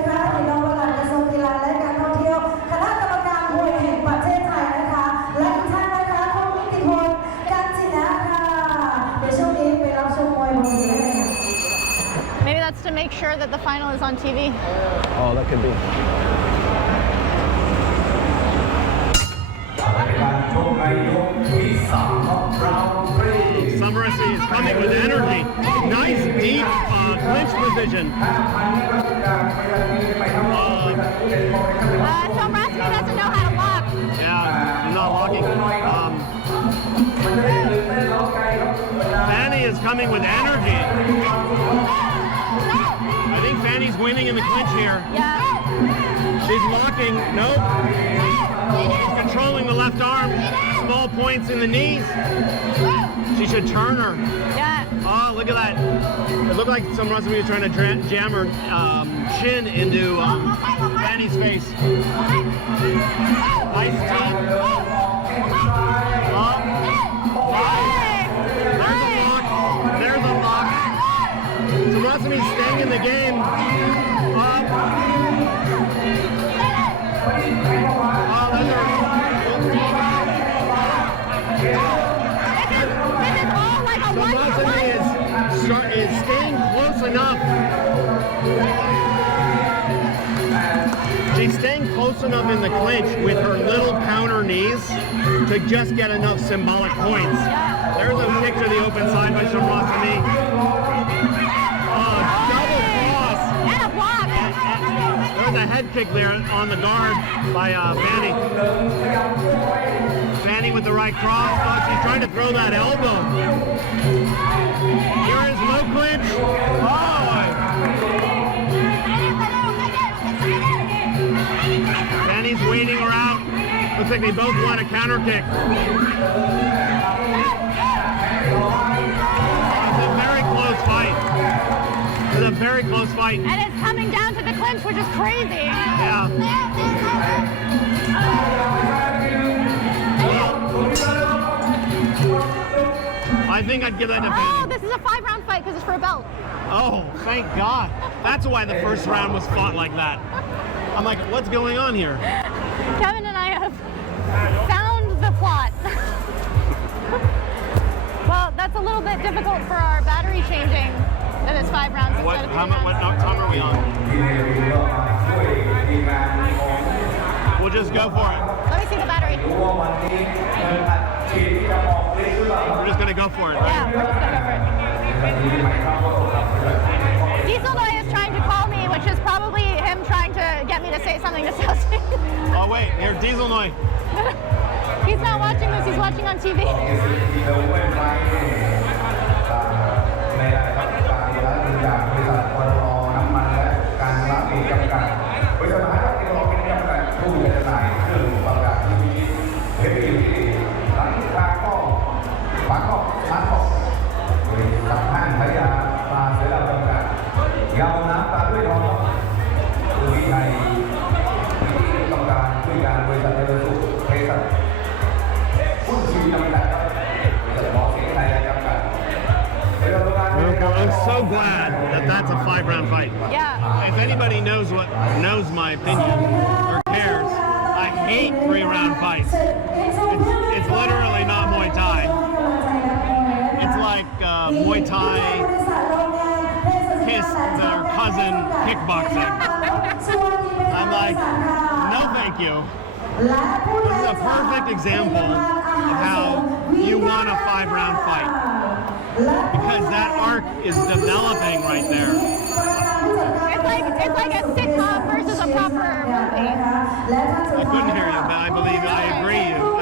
Maybe that's to make sure that the final is on TV. Oh, that could be. Saoramay is coming with energy. Nice deep clinch position. Saoramay doesn't know how to lock. Yeah, he's not locking. Fanny is coming with energy. I think Fanny's winning in the clinch here. Yeah. She's locking. Nope. She's controlling the left arm. Small points in the knees. She should turn her. Yeah. Oh, look at that. It looked like Saoramay was trying to jam her chin into Fanny's face. Nice team. There's a lock. Saoramay staying in the game. Saoramay is staying close enough. She's staying close enough in the clinch with her little counter knees to just get enough symbolic points. There's a kick to the open side by Saoramay. Double cross. And a block. There's a head kick there on the guard by Fanny. Fanny with the right cross. Oh, she's trying to throw that elbow. Here is no clinch. Fanny's waiting her out. Looks like they both want a counter kick. It's a very close fight. It's a very close fight. And it's coming down to the clinch, which is crazy. Yeah. I think I'd give that to Fanny. Oh, this is a 5-round fight because it's for a belt. Oh, thank God. That's why the first round was fought like that. I'm like, what's going on here? Kevin and I have found the plot. Well, that's a little bit difficult for our battery changing. That is 5 rounds instead of 3 rounds. What time are we on? We'll just go for it. Let me see the battery. We're just going to go for it. Yeah, we're just going to go for it. Diesel is trying to call me, which is probably him trying to get me to say something to Saosing. Oh, wait. Here, Diesel Noy. He's not watching this. He's watching on TV. so glad that that's a 5-round fight. Yeah. If anybody knows my opinion or cares, I hate 3-round fights. It's literally not Muay Thai. It's like Muay Thai kiss their cousin kickboxing. I'm like, no thank you. This is a perfect example of how you want a 5-round fight. Because that arc is developing right there. It's like a sitcom versus a proper movie. I couldn't hear you, but I believe I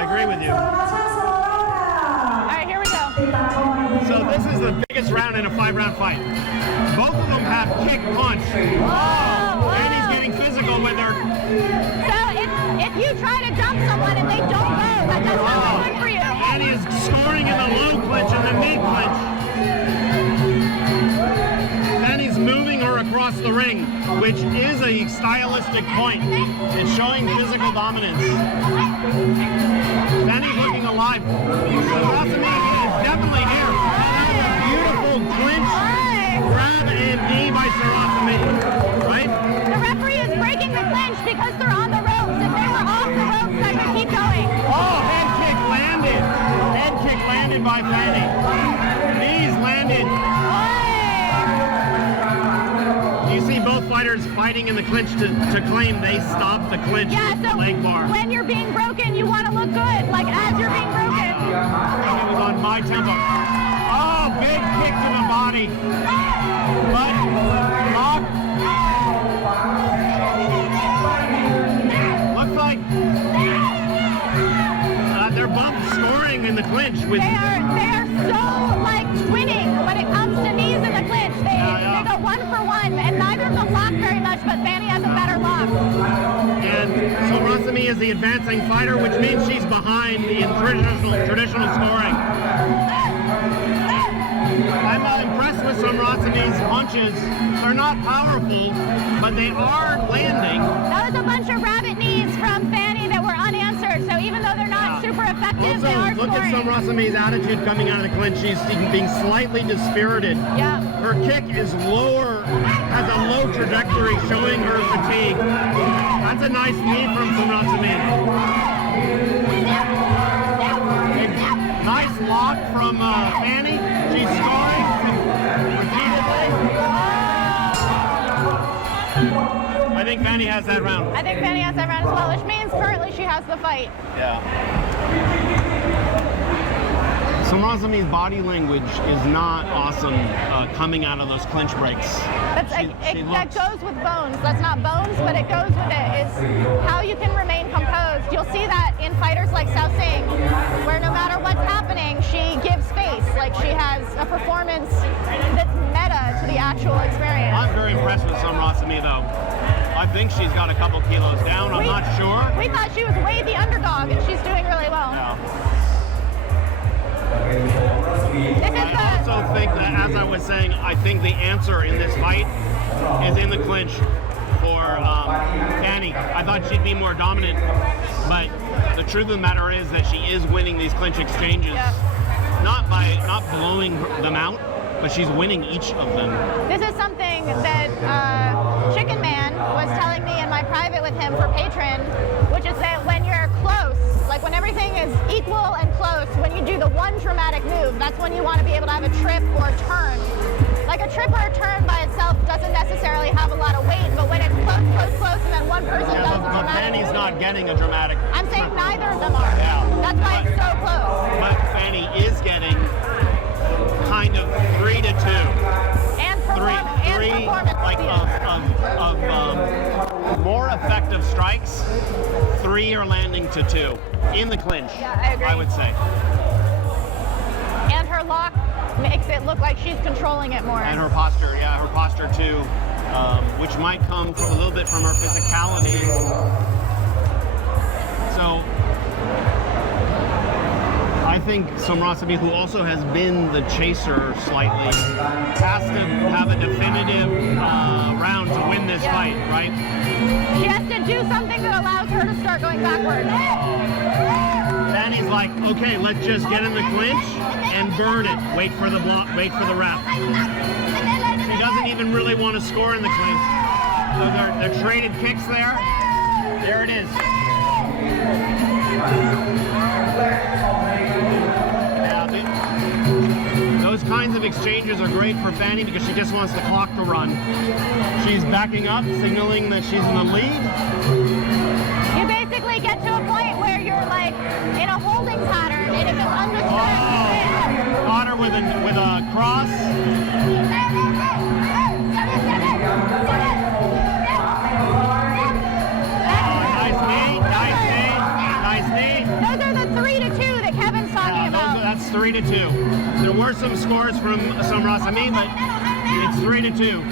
agree with you. All right, here we go. So this is the biggest round in a 5-round fight. Both of them have kick punch. Oh, and he's getting physical with her. So if you try to dump someone and they don't go, that does not good for you. And he is scoring in the low clinch and the mid clinch. Then he's moving her across the ring, which is a stylistic point. It's showing physical dominance. Then he's looking alive. Saoramay is definitely here. That is a beautiful clinch grab and knee by Saoramay, right? The referee is breaking the clinch because they're on the ropes. If they were off the ropes, I could keep going. Oh, head kick landed. Head kick landed by Fanny. Knees landed. You see both fighters fighting in the clinch to claim they stopped the clinch with the leg bar. When you're being broken, you want to look good, like as you're being broken. And it was on my tempo. Oh, big kick to the body. But lock. Looks like they're both scoring in the clinch. With they are so like twinning when it comes to knees in the clinch. They go 1 for 1, and neither of them lock very much, but Fanny has a better lock. And Saoramay is the advancing fighter, which means she's behind in traditional scoring. I'm not impressed with Saoramay's punches. They're not powerful, but they are landing. That was a bunch of rabbit knees from Fanny that were unanswered, so even though they're not super effective, they are look scoring. at Saoramay's attitude coming out of the clinch. She's being slightly dispirited. Yeah. Her kick is lower, has a low trajectory, showing her fatigue. That's a nice knee from Saoramay. Nice lock from Fanny. She's scoring repeatedly. I think Fanny has that round. I think Fanny has that round as well, which means currently she has the fight. Yeah. Saoramay's body language is not awesome coming out of those clinch breaks. That goes with bones. That's not bones, but it goes with it. It's how you can remain composed. You'll see that in fighters like Saosing, where no matter what's happening, she gives face. Like she has a performance that's meta to the actual experience. I'm very impressed with Saoramay though. I think she's got a couple kilos down. I'm not sure. We thought she was way the underdog, and she's doing really well. Yeah. I also think that, as I was saying, I think the answer in this fight is in the clinch for Fanny. I thought she'd be more dominant, but the truth of the matter is that she is winning these clinch exchanges, not blowing them out, but she's winning each of them. This is something that Chicken Man was telling me in my private with him for Patreon, which is that when you're close, like when everything is equal and close, when you do the one dramatic move, that's when you want to be able to have a trip or a turn. Like a trip or a turn by itself doesn't necessarily have a lot of weight, but when it's close, and then one person does a dramatic Fanny's move, not getting a dramatic. I'm saying neither of them are. Yeah. That's why it's so close. But Fanny is getting kind of 3 to 2. And performance like of more effective strikes, 3 are landing to 2 in the clinch. Yeah, I agree. I would say. And her lock makes it look like she's controlling it more. And her posture, her posture too, which might come from a little bit from her physicality. So I think Saoramay, who also has been the chaser slightly, has to have a definitive round to win this fight, right? She has to do something that allows her to start going backwards. Fanny Fanny's like, okay, let's just get in the clinch and burn it. Wait for the block, wait for the wrap. She doesn't even really want to score in the clinch. So they're traded kicks there. There it is. Those kinds of exchanges are great for Fanny because she just wants the clock to run. She's backing up, signaling that she's in the lead. You basically get to a point where you're like in a holding pattern, and if it's understood, Caught her with a cross. Nice knee. Those are the 3-2 that Kevin's talking about. That's 3-2. There were some scores from Saoramay, but it's 3-2.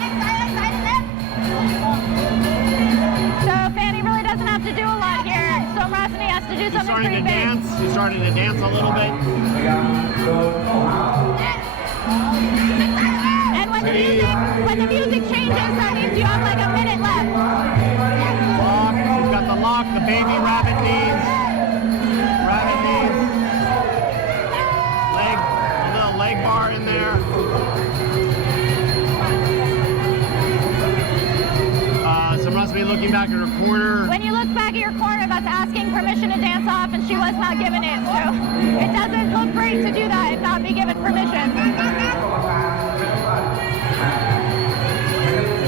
So Fanny really doesn't have to do a lot here. Saoramay has to do something pretty big. She's starting to dance a little bit. And when the music changes, that means you have like a minute left. Lock. She's got the lock, the baby rabbit knees. Rabbit knees. Leg, a little leg bar in there. Saoramay looking back at her corner. When you look back at your corner, that's asking permission to dance off, and she was not given it. So it doesn't look great to do that and not be given permission.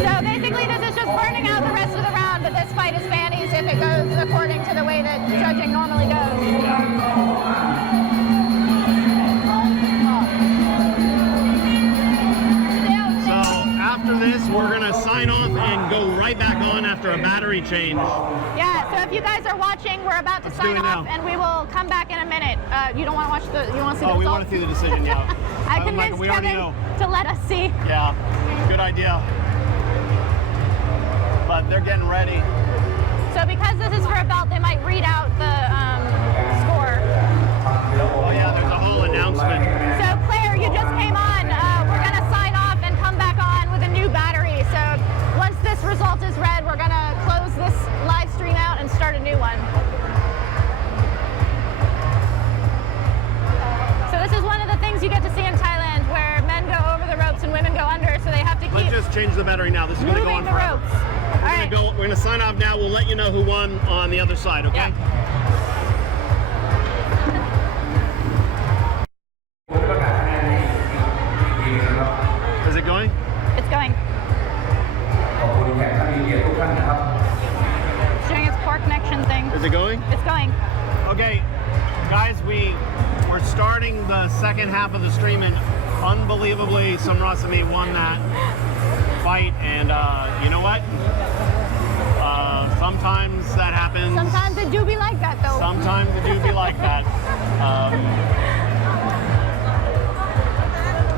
So basically, this is just burning out the rest of the round, but this fight is Fanny's if it goes according to the way that judging normally goes. After this, we're going to sign off and go right back on after a battery change. Yeah, so if you guys are watching, we're about to sign off, and we will come back in a minute. You don't want to watch you want to see the results? We want to see the decision, yeah. I convinced Kevin to let us see. Yeah, good idea. But they're getting ready. So because this is for a belt, they might read out the score. Oh yeah, there's a whole announcement. So Claire, you just came on. We're going to sign off and come back on with a new battery. So once this result is read, we're going to close this live stream out and start a new one. So this is one of the things you get to see in Thailand, where men go over the ropes and women go under, so they have to keep Let's just change the battery now. This is going to go on the forever. ropes. All right. We're going to sign off now. We'll let you know who won on the other side, okay? Yeah. Is it going? It's going. It's doing its core connection thing. Is it going? It's going. Okay, guys, we're starting the second half of the stream, and unbelievably, Saoramay won that fight, and you know what? Sometimes that happens. Sometimes it do be like that, though. Sometimes it do be like that.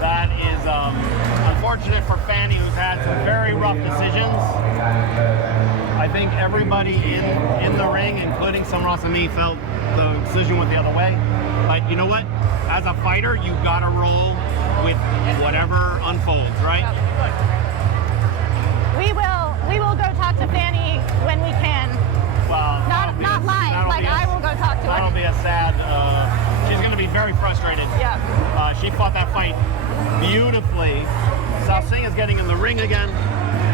That is unfortunate for Fanny, who's had some very rough decisions. I think everybody in the ring, including Saoramay, felt the decision went the other way. But you know what? As a fighter, you've got to roll with whatever unfolds, right? We will go talk to Fanny when we can. Well, not live. Like I will go talk to her. That'll be a sad. She's going to be very frustrated. Yeah. She fought that fight beautifully. Saosing is getting in the ring again.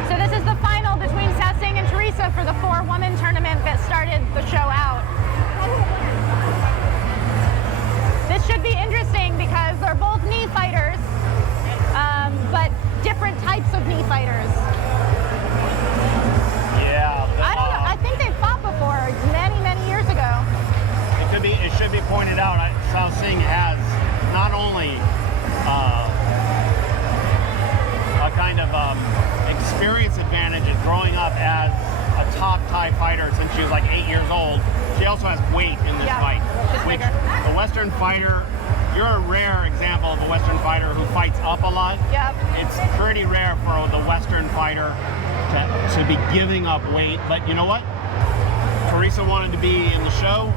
So this is the final between Saosing and Teresa for the 4-woman tournament that started the show out. This should be interesting because they're both knee fighters, but different types of knee fighters. Yeah. I don't know. I think they've fought before, many years ago. It should be pointed out, Saosing has not only a kind of experience advantage in growing up as a top Thai fighter since she was like 8 years old. She also has weight in this fight. Which the Western fighter, you're a rare example of a Western fighter who fights up a lot. Yep. It's pretty rare for the Western fighter to be giving up weight. But you know what? Teresa wanted to be in the show.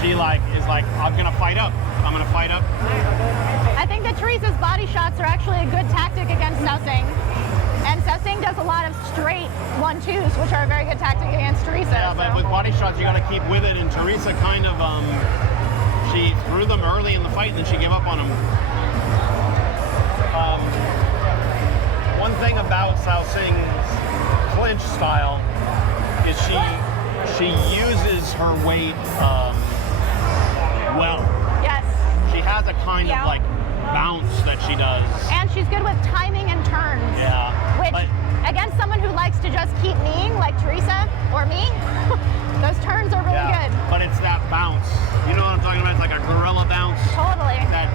She is like, I'm gonna fight up. I'm gonna fight up. I think that Teresa's body shots are actually a good tactic against Saosing. And Saosing does a lot of straight 1-2s, which are a very good tactic against Teresa. Yeah, but with body shots, you got to keep with it. And Teresa kind of, She threw them early in the fight, and then she gave up on them. One thing about Saosing's clinch style is she uses her weight well. Yes. She has a kind Yeah. of like bounce that she does. And she's good with timing and turns. Yeah. Which, But- against someone who likes to just keep kneeing, like Teresa or me, those turns are really Yeah, good. but it's that bounce. You know what I'm talking about? It's like a gorilla bounce. Totally. That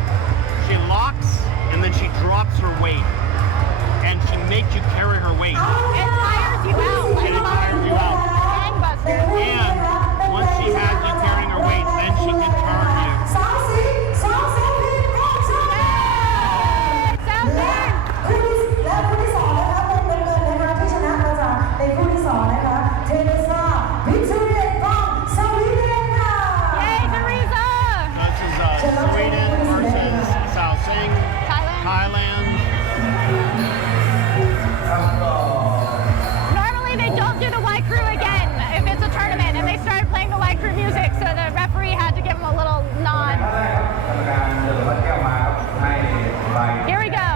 she locks and then she drops her weight. And she makes you carry her weight. It tires you out. Like And it tires you out. gangbusters. And once she has you carrying her weight, then she can turn you. Sawsing, Sawsing คู่และคู่ที่สองนะคะเป็นเงินนะคะที่ชนะมาจากในคู่ที่สองนะคะ Teresa วิทูเรียนของสวีเดนค่ะ Yay, Theresa! This is Sweden versus Saosing, Thailand. Normally they don't do the white crew again if it's a tournament, and they started playing the white crew music, so the referee had to give them a little nod. Here we go.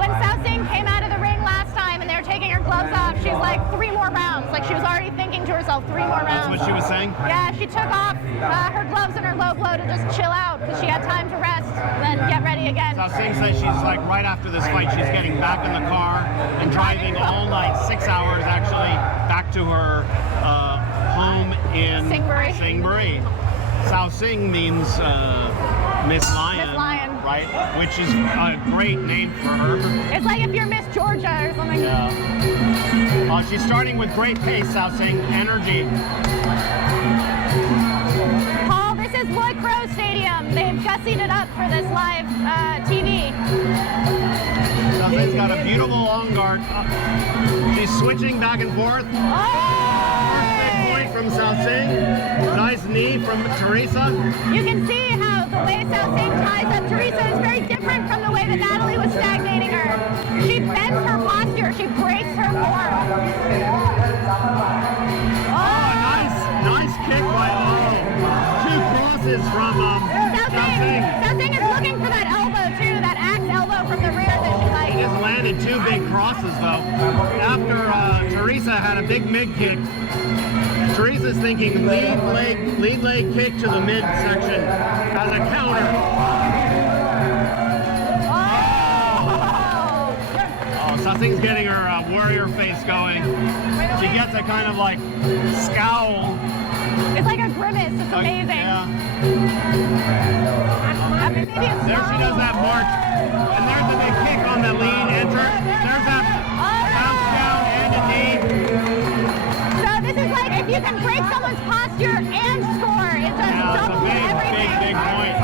When Saosing came out of the ring last time and they were taking her gloves off, she's like, 3 more rounds. Like she was already thinking to herself, 3 more rounds. That's what she was saying? Yeah, she took off her gloves and her low blow to just chill out because she had time to rest and then get ready again. Saosing says she's like right after this fight, she's getting back in the car and driving all night, 6 hours actually, back to her home in Singbury. Singbury. Saosing means Miss Lion, Miss Lion. right? Which is a great name for her. It's like if you're Miss Georgia or something. Yeah. She's starting with great pace, Saosing, energy. Paul, this is Lloyd Crow Stadium. They've gussied it up for this live TV. Saosing's got a beautiful long guard. She's switching back and forth. Oh! Point from Saosing. Nice knee from Teresa. You can see how the way Saosing ties up Teresa is very different from the way that Natalie was stagnating her. She bends her posture. She breaks her form. Nice kick by 2 crosses from Saosing. Saosing is looking for that elbow too, that axe elbow from the rear that she likes. He just landed 2 big crosses though. After Teresa had a big mid kick, Teresa's thinking lead leg kick to the midsection as a counter. Oh, Saosing's getting her warrior face going. She gets a kind of like scowl. It's like a grimace. It's amazing. Yeah. Maybe it's There she does that march. And there's a big kick on the lead enter. There's that bounce down and a knee. So this is like if you can break someone's posture and score, it just Yeah, doubles it's a everything. big point.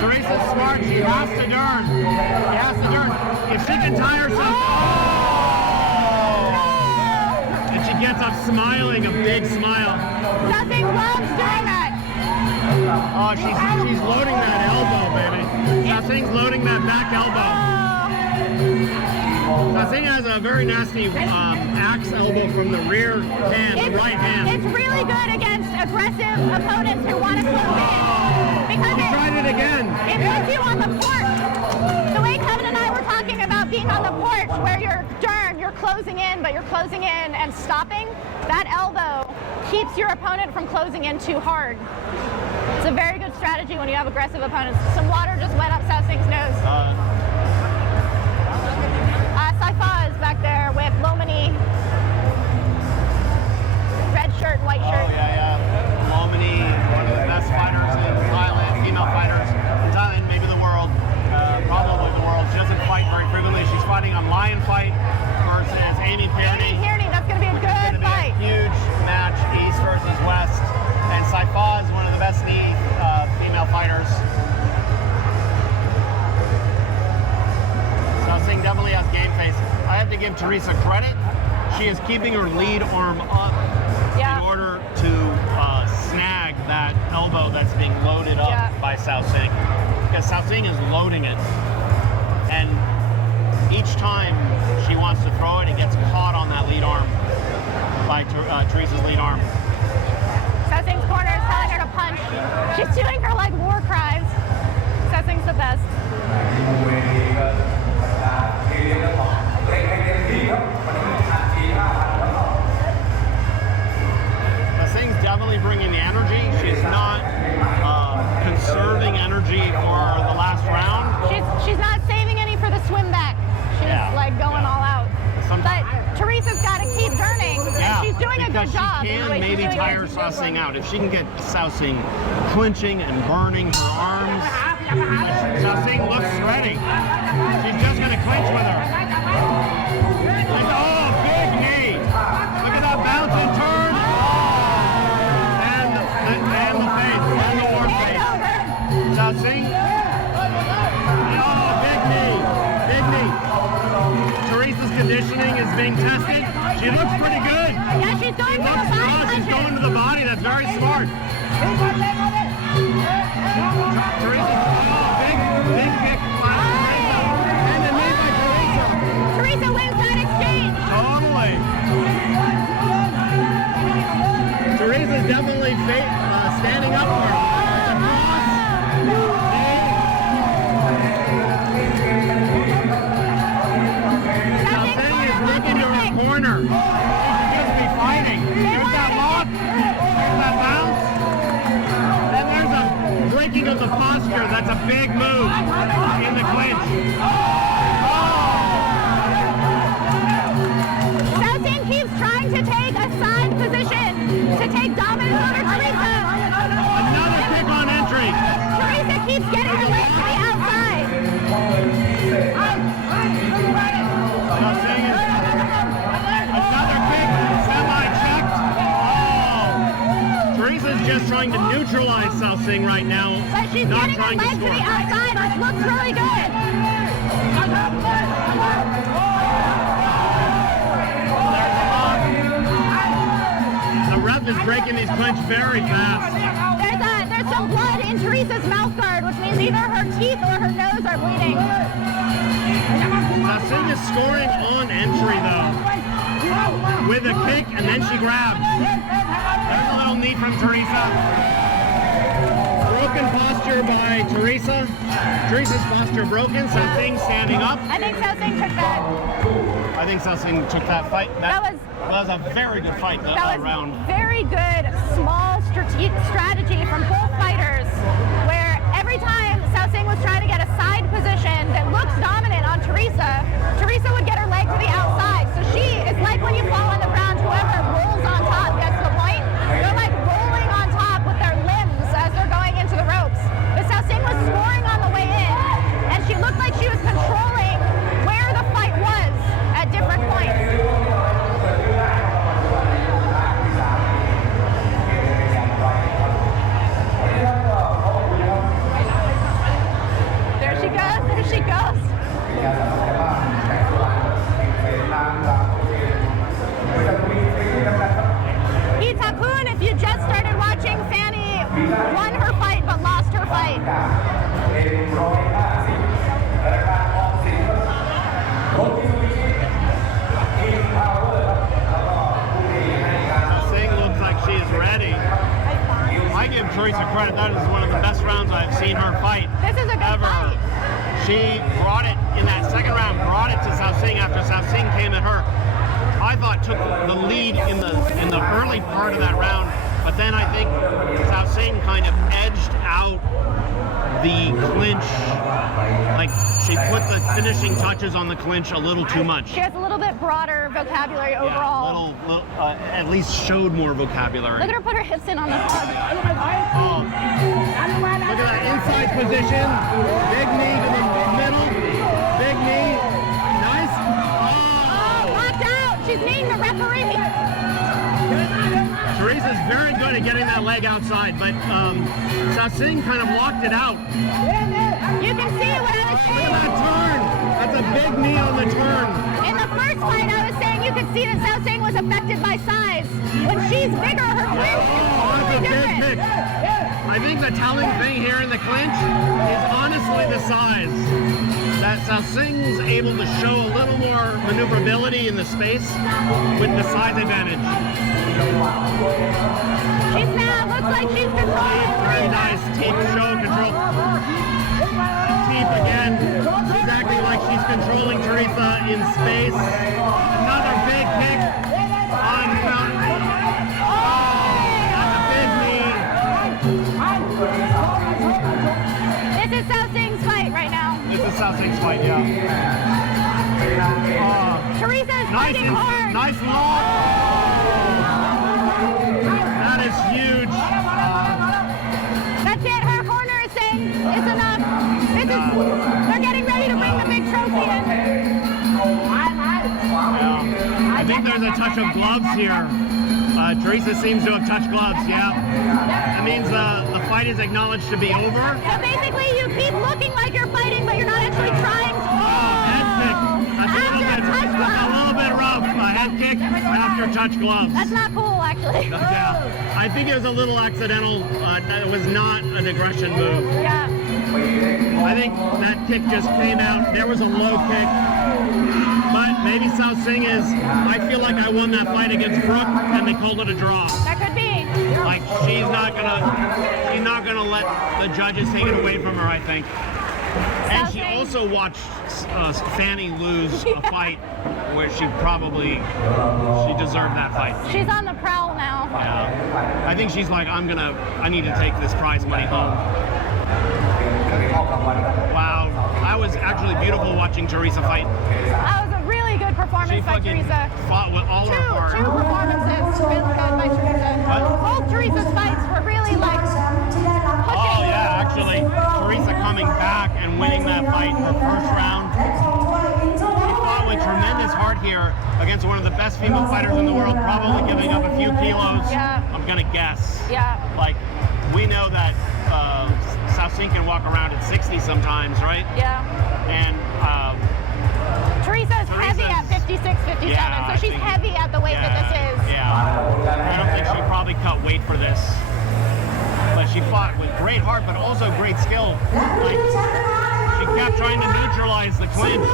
Teresa's smart. She has to turn. She has to turn. If she can tie herself, and she gets up smiling, a big smile. Nothing loves doing that. Oh, she's loading that elbow, baby. Saosing's loading that back elbow. Saosing has a very nasty axe elbow from the rear hand, the right hand. It's really good against aggressive opponents who want to close in. Because She tried it again. It puts you on the porch. The way Kevin and I were talking about being on the porch where you're closing in, but you're closing in and stopping, that elbow keeps your opponent from closing in too hard. It's a very good strategy when you have aggressive opponents. Some water just went up Saosing's nose. Saifa is back there with Lomani. Red shirt, white shirt. Oh, yeah. Lomani, one of the best fighters in Thailand, female fighters in Thailand, maybe the world, probably the world. She doesn't fight very frequently. She's fighting on Lion Fight versus Amy Kearney. That's going to be a good It's fight. a huge match, East versus West. And Saifa is one of the best knee female fighters. Saosing definitely has game face. I have to give Teresa credit. She is keeping her lead arm up in order to snag that elbow that's being loaded up by Saosing. Because Saosing is loading it. And each time she wants to throw it, it gets caught on that lead arm by Teresa's lead arm. Saosing's corner is telling her to that punch. She's doing her like war cries. Saosing's the best. Saosing's definitely bringing the energy. She's not conserving energy for the last round. She's not saving any for the swim back. She's like going all out. But Teresa's got to keep turning, and she's doing a good job. She can maybe tire Saosing out. If she can get Saosing clinching and burning her arms, Saosing looks ready. She's just going to clinch with her. Oh, big knee. Look at that bounce and turn. And the face, and the war face. Saosing. Oh, big knee. Big knee. Teresa's conditioning is being tested. She looks pretty good. Yeah, she's going to the body. She's going to the body. That's very smart. Teresa, big kick. And then made by Teresa. Teresa wins that exchange. Totally. Teresa's definitely standing up for her. Corner. She should just be fighting. There's that lock. There's that bounce. And there's a breaking of the posture. That's a big move in the clinch. Saosing keeps trying to take a side position to take dominance over Teresa. Another kick on entry. Teresa keeps getting her leg to the outside. Teresa's just trying to neutralize Saosing right now. But she's not getting her trying to leg to score. the outside, which looks really good. The ref is breaking these clinch very fast. There's some blood in Teresa's mouth guard, which means either her teeth or her nose are bleeding. Saosing is scoring on entry though, with a kick and then she grabs. There's a little knee from Teresa. Broken posture by Teresa. Teresa's posture broken. Saosing standing up. I think Saosing took that. I think Saosing took that fight. That was a very good fight That was round. very good, small strategy from both fighters, where every time Saosing was trying to get a side position that looks dominant on Teresa, Teresa would get her leg to the outside. So she is like when you fall on the ground, whoever rolls on top gets the point. They're like rolling on top with their limbs as they're going into the ropes. But Saosing was scoring on the way in, and she looked like she was controlling where the fight was at different points. There she goes, there she goes. Itakun, if you just started watching, Fanny won her fight but lost her fight. Saosing looks like she is ready. I give Teresa credit. That is one of the best rounds I've seen her fight. This is a good ever. fight. She brought it in that second round, brought it to Saosing after Saosing came at her. I thought took the lead in the early part of that round, but then I think Saosing kind of edged out the clinch. Like she put the finishing touches on the clinch a little too much. She has a little bit broader vocabulary overall. Yeah, at least showed more vocabulary. Look at her put her hips in on the hug. Oh. Look at that inside position. Big knee to the middle. Big knee. Nice. Oh, locked out. She's kneeing the referee. Teresa's very good at getting that leg outside, but Saosing kind of locked it out. You can see what I was saying. Look at that turn. That's a big knee on the turn. In the first fight, I was saying you could see that Saosing was affected by size. When she's bigger, her clinch is totally different. I think the telling thing here in the clinch is honestly the size. That Saosing's able to show a little more maneuverability in the space with the size advantage. She's now, looks like she's controlling. Very nice. Teep show control. Teep again. Exactly like she's controlling Teresa in space. Another big kick on Fountain. That's a big knee. This is Saosing's fight right now. This is Saosing's fight, yeah. Teresa's fighting hard. Nice long. That is huge. That's it. Her corner is saying it's enough. They're getting ready to bring the big trophy in. I think there's a touch of gloves here. Teresa seems to have touched gloves, yeah. That means the fight is acknowledged to be over. So basically you keep looking like you're fighting, but you're not actually trying to. Head kick. That's a little bit rough. A head kick after touch gloves. That's not cool, actually. Yeah. I think it was a little accidental. It was not an aggression move. Yeah. I think that kick just came out. There was a low kick. But maybe Saosing is, I feel like I won that fight against Brooke and they called it a draw. That could be. Like she's not gonna let the judges take it away from her, I think. And she also watched Fanny lose a fight where she deserved that fight. She's on the prowl now. Yeah. I think she's like, I need to take this prize money home. Wow, that was actually beautiful watching Teresa fight. That was a really good performance by Teresa. Fought with all her heart. Two performances really good by Teresa. Both Teresa's fights were really like pushing. Oh yeah, actually, Teresa coming back and winning that fight, her first round. She fought with tremendous heart here against one of the best female fighters in the world, probably giving up a few kilos. Yeah. I'm gonna guess. Yeah. Like, we know that Saosing can walk around at 60 sometimes, right? Yeah. And Teresa's heavy at 56, 57, yeah, so she's heavy at the weight that this is. Yeah. I don't think she probably cut weight for this. But she fought with great heart, but also great skill. Like, she kept trying to neutralize the clinch.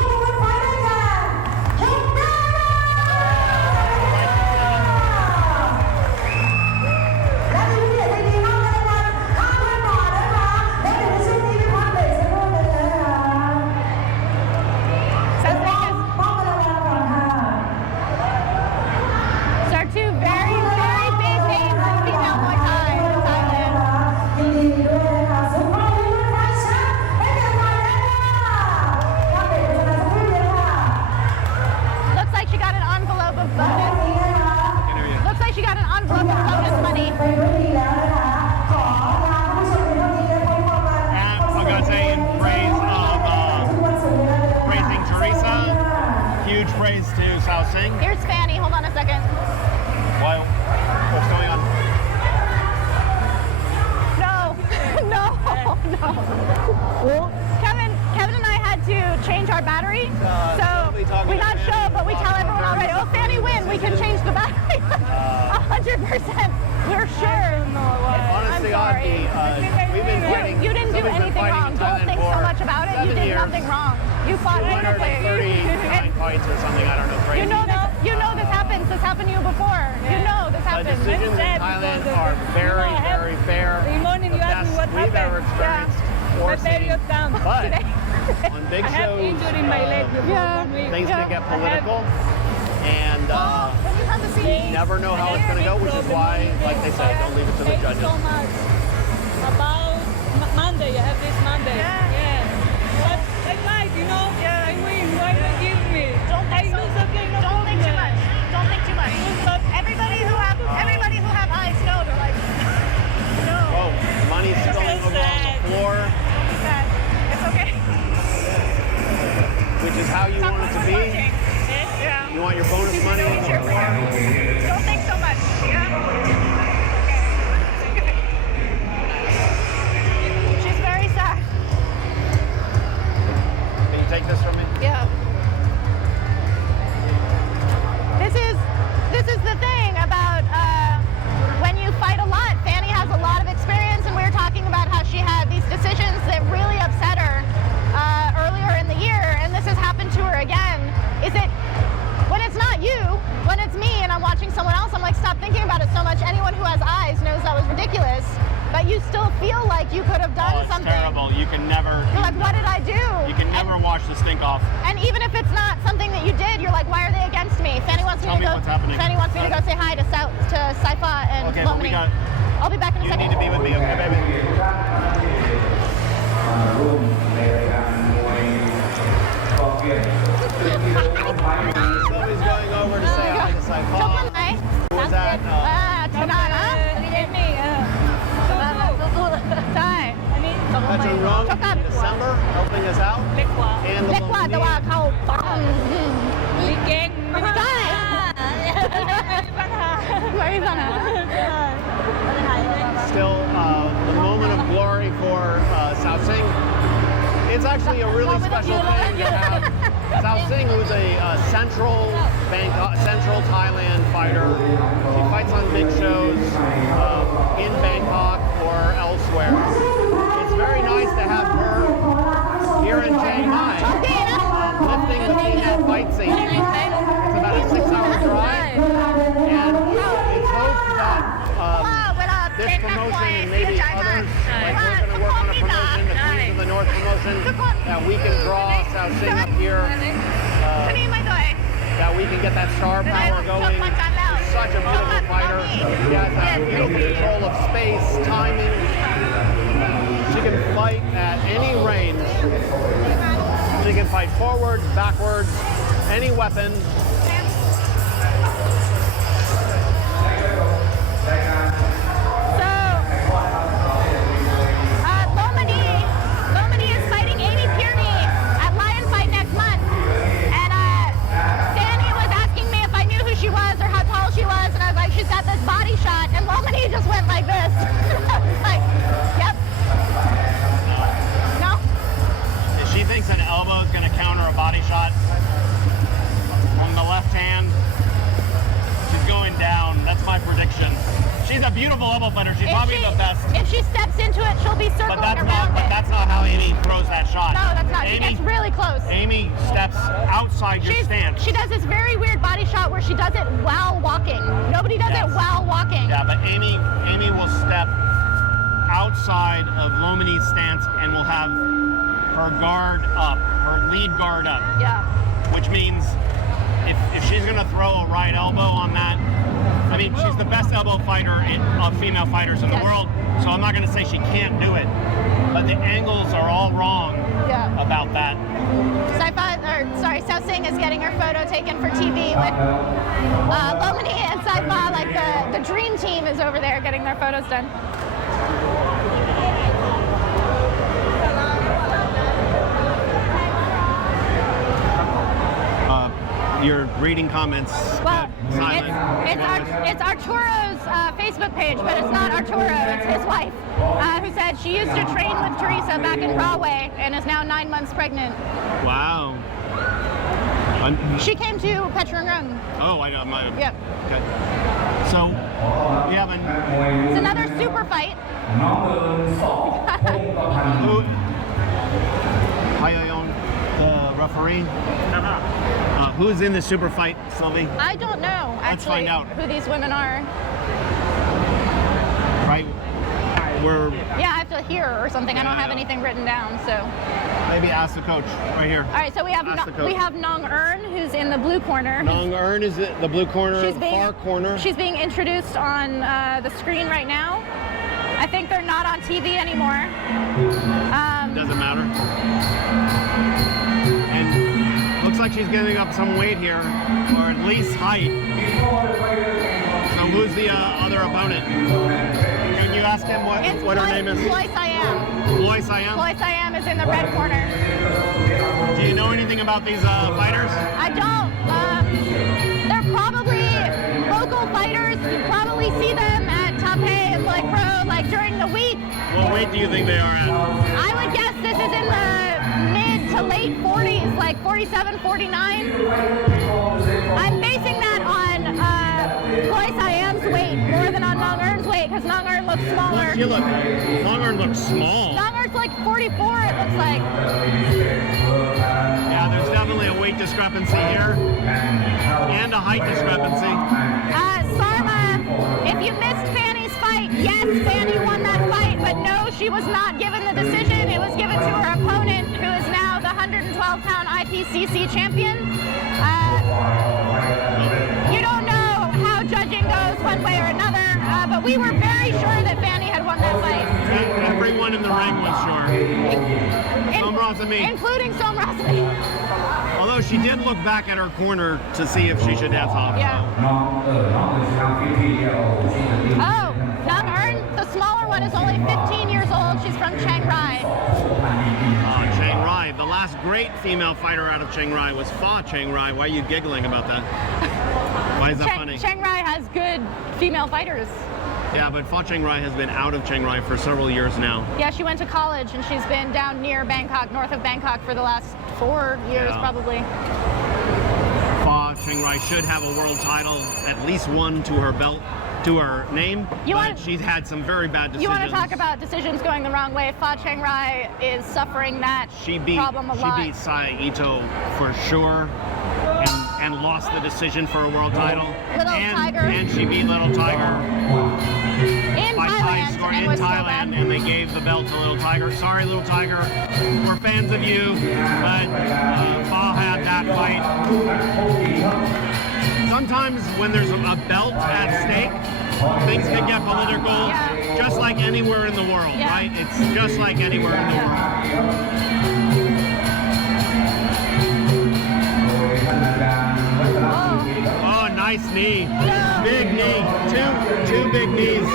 Here's Fanny. Hold on a second. What's going on? No. Kevin and I had to change our battery, so we not show, but we tell everyone already. Oh, Fanny win. We can change the battery. 100%. We're sure. Honestly, we've been fighting. You didn't do anything wrong. Don't think so much about it. You did nothing wrong. You fought beautifully. 139 fights or something. I don't know. Crazy. You know this happens. This happened to you before. You know this happens. The decisions in Thailand are very, very fair. The morning you asked me what we've ever happened. experienced or seen. But on big I have shows, injury in my leg before 1 week. things can get political, and you never know how it's going to go, which is why, like they said, don't leave it to the judges. So much. About Monday, I have this Monday. Yeah. But I like, I win. Why don't you give me? Don't think so. Don't think too much. Don't think too much. Everybody who have eyes know. They're like, no. Whoa, money's spilling over on the floor. It's okay. Which is how you want it to be. Yeah. You want your bonus money on the floor. Don't think so much. Yeah. She's very sad. Can you take this from me? Yeah. This is the thing about when you fight a lot. Fanny has a lot of experience, and we were talking something. terrible. You can never. You're like, what did I do? You can never wash the stink off. And even if it's not something that you did, you're like, why are they against me? Fanny wants me Tell to me go. what's happening. Fanny wants me to go say hi to Saifa and Okay, but we Lomini. got. I'll be back in a You second. need to be with me, okay, baby? Sylvie's going over to say hi to Saifa. Who's at? That's a wrong in December, helping us out. And the Still the moment of glory for Saosing. It's actually a really special thing to have Saosing, who's a central Thailand fighter. She fights on big shows in Bangkok or elsewhere. It's very nice to have her here in Chiang Mai, lifting the female fight scene. It's about a 6-hour drive, and it's hoped that this promotion and maybe others, like we're going to work on a promotion, the Queens of the North promotion, that we can draw Saosing up here, that we can get that star power going. She's such a beautiful fighter. She has a beautiful control of space, timing. She can fight at any range. She can fight forwards, backwards, any weapon. Lomini is fighting Amy Pierney at Lion Fight next month. And Fanny was asking me if I knew who she was or how tall she was, and I was like, she's got this body shot, and Lomini just went like this. Like, yep. No? She thinks an elbow is going to counter a body shot on the left hand. She's going down. That's my prediction. She's a beautiful elbow fighter. She's probably the best. If she steps into it, she'll be circling around it. That's not how Amy throws that shot. No, that's not. She gets really close. Amy steps outside your stance. She does this very weird body shot where she does it while walking. Nobody does it while walking. Yeah, but Amy will step outside of Lomini's stance and will have her guard up, her lead guard up. Yeah. Which means if she's going to throw a right elbow on that, I mean, she's the best elbow fighter of female fighters in the world, so I'm not going to say she can't do it, but the angles are all wrong about that. Saosing is getting her photo taken for TV with Lomini and Saifa, like the dream team is over there getting their photos done. You're reading comments. Well, it's Arturo's Facebook page, but it's not Arturo, it's his wife, who said she used to train with Teresa back in Rahway and is now 9 months pregnant. Wow. She came to Petrungrung. Oh, I know. Yep. Okay. So, we have it's another super fight. Referee? Who's in the super fight, Sylvie? I don't know, actually. Let's find out. Who these women are. Right. Yeah, I have to hear or something. I don't have anything written down, so. Maybe ask the coach right here. All right, so we have Nong Earn, who's in the blue corner. Nong Earn is the blue corner, far corner. She's being introduced on the screen right now. I think they're not on TV anymore. Doesn't matter. And looks like she's giving up some weight here, or at least height. So who's the other opponent? Can you ask him what her name is? Loy Siam. Loy Siam? Loy Siam is in the red corner. Do you know anything about these fighters? I don't. They're probably local fighters. You probably see them at Taipei and Black Pro like during the week. What weight do you think they are at? I would guess this is in the mid to late 40s, like 47, 49. I'm basing that on Loy Siam's weight more than on Nong Earn's weight because Nong Earn looks smaller. Nong Earn looks small. Nong Earn's like 44, it looks like. Yeah, there's definitely a weight discrepancy here and a height discrepancy. Sarma, if you missed Fanny's fight, yes, Fanny won that fight, but no, she she was not given the decision. It was given to her opponent, who is now the 112-pound IPCC champion. You don't know how judging goes one way or another, but we were very sure that Fanny had won that fight. Everyone in the ring was sure. Including Saoramay. Although she did look back at her corner to see if she should dance off. Yeah. Oh, Nam Earn, the smaller one, is only 15 years old. She's from Chiang Rai. Chiang Rai. The last great female fighter out of Chiang Rai was Fa Chiang Rai. Why are you giggling about that? Why is that funny? Chiang Rai has good female fighters. Yeah, but Fa Chiang Rai has been out of Chiang Rai for several years now. Yeah, she went to college and she's been down near Bangkok, north of Bangkok, for the last 4 years probably. Fa Chiang Rai should have a world title, at least one to her belt, to her name. She's had some very bad decisions. You want to talk about decisions going the wrong way? Fa Chiang Rai is suffering that problem a lot. She beat Sai Ito for sure. And lost the decision for a world title. Tiger. And she beat Little Tiger in Thailand, and they gave the belt to Little Tiger. Sorry, Little Tiger, we're fans of you, but Fa had that fight. Sometimes when there's a belt at stake, things can get political, just like anywhere in the world, right? It's just like anywhere in the world. Oh, nice knee. Big knee. Two big knees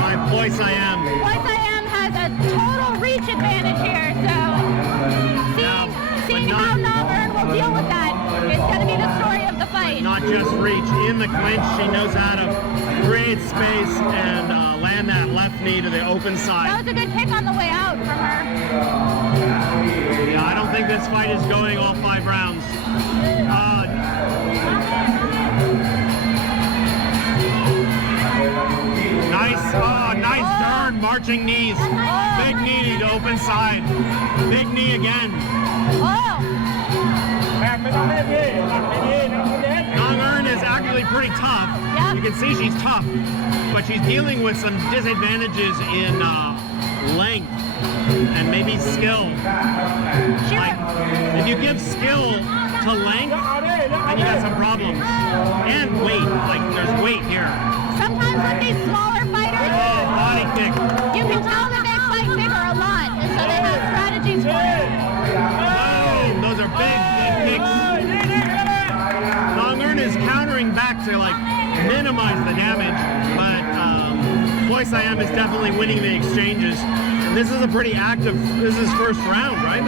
by Muay Thai. Muay Thai has a total reach advantage here, so seeing how Nam Earn will deal with that is going to be the story of the fight. Not just reach. In the clinch, she knows how to create space and land that left knee to the open side. That was a good kick on the way out from her. Yeah, I don't think this fight is going all 5 rounds. Nice turn, marching knees. Big knee to open side. Big knee again. Nam Earn is actually pretty tough. You can see she's tough, but she's dealing with some disadvantages in length and maybe skill. Like, if you give skill to length, then you got some problems. And weight, like there's weight here. Sometimes with these smaller fighters, body kick. You can tell that they fight bigger a lot, and so they have strategies for it. Oh, those are big kicks. Nam Earn is countering back to like minimize the damage, but Muay Thai is definitely winning the exchanges. And this is a pretty active, this is first round, right?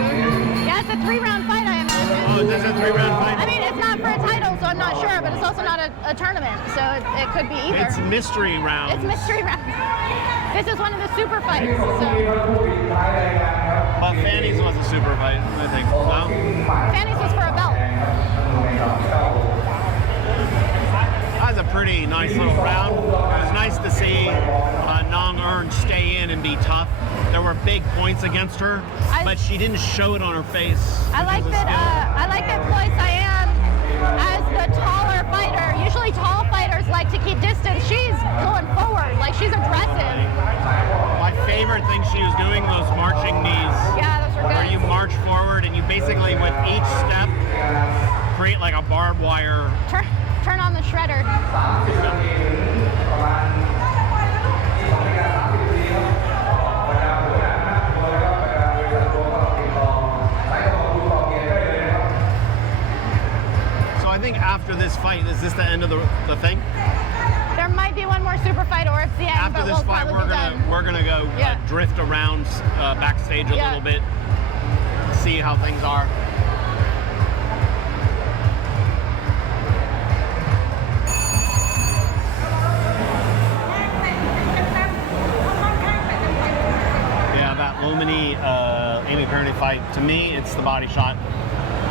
Yeah, it's a 3-round fight, I imagine. Oh, is this a 3-round fight? I mean, it's not for a title, so I'm not sure, but it's also not a tournament, so it could be either. It's mystery round. It's mystery round. This is one of the super fights, so. Fanny's was a super fight, I think. No? Fanny's was for a belt. That was a pretty nice little round. It was nice to see Nam Earn stay in and be tough. There were big points against her, but she didn't show it on her face. I like that Muay Thai, as the taller fighter, usually tall fighters like to keep distance. She's going forward, like she's aggressive. My favorite thing she was doing, those marching knees. Yeah, those were good. Where you march forward and you basically, with each step, create like a barbed wire. Turn on the shredder. So I think after this fight, is this the end of the thing? There might be one more super fight, or it's the end. After this fight, we're gonna go drift around backstage a little bit, see how things are. Lomini, Amy Perry fight, to me, it's the body shot,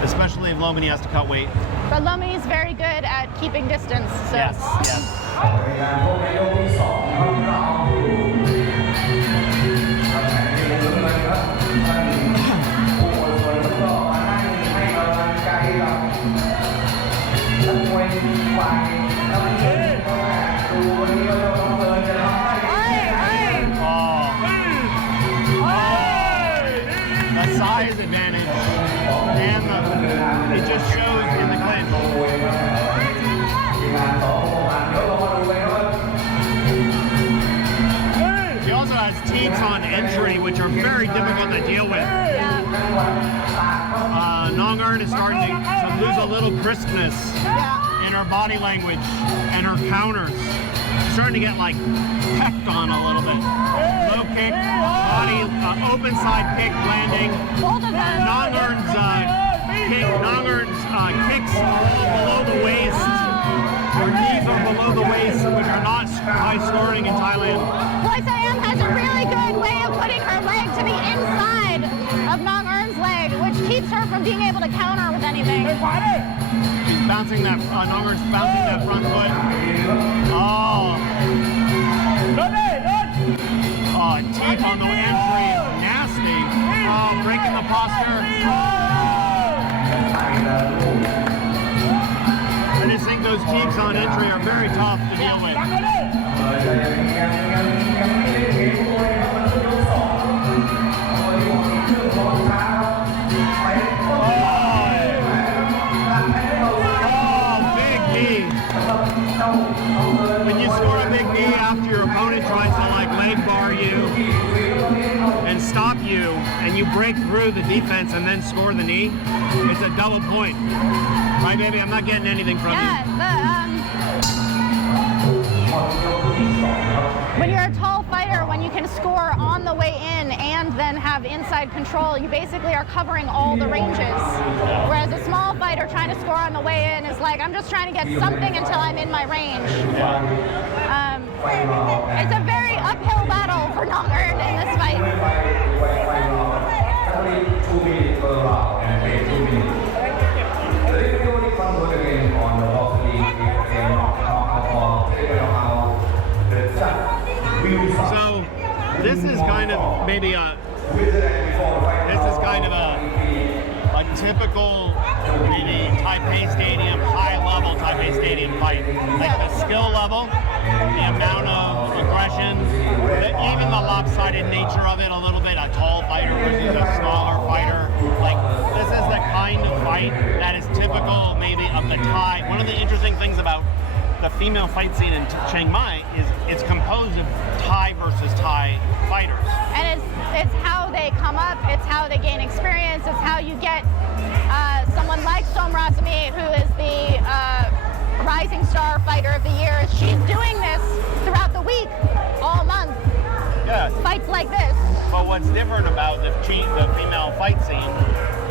especially if Lomini has to cut weight. But Lomini's very good at keeping distance. So. Yes. size advantage, and it just shows in the clinch. She also has teats on entry, which are very difficult to deal with. Nong Earn is starting to lose a little crispness in her body language and her counters. She's starting to get like pecked on a little bit. Low kick, body, open side kick landing. Both of them. Nong Earn's kicks are all below the waist. Her knees are below the waist, which are not high scoring in Thailand. Am has a really good way of putting her leg to the inside of Nong Earn's leg, which keeps her from being able to counter with anything. She's bouncing that, Nong Earn's bouncing that front foot. Oh, teeth on the entry is nasty. Oh, breaking the posture. I just think those teeth on entry are very tough to deal with. Big knee. When you score a big knee after your opponent tries to like leg bar you and stop you, and you break through the defense and then score the knee, it's a double point. Right, baby? I'm not getting anything from you. When you're a tall fighter, when you can score on the way in and then have inside control, you basically are covering all the ranges. Whereas a small fighter trying to score on the way in is like, I'm just trying to get something until I'm in my range. It's a very uphill battle for Nong Earn in this fight. So this is kind of maybe a typical maybe Taipei Stadium, high level Taipei Stadium fight. Like the skill level, the amount of aggression, even the lopsided nature of it a little bit, a tall fighter versus a smaller fighter. Like this is the kind of fight that is typical maybe of the Thai. One of the interesting things about the female fight scene in Chiang Mai is it's composed of Thai versus Thai fighters. And it's how they come up, it's how they gain experience, it's how you get someone like Saoramay, who is the Rising Star Fighter of the Year. She's doing this throughout the week, all month. Yeah. Fights like this. But what's different about the female fight scene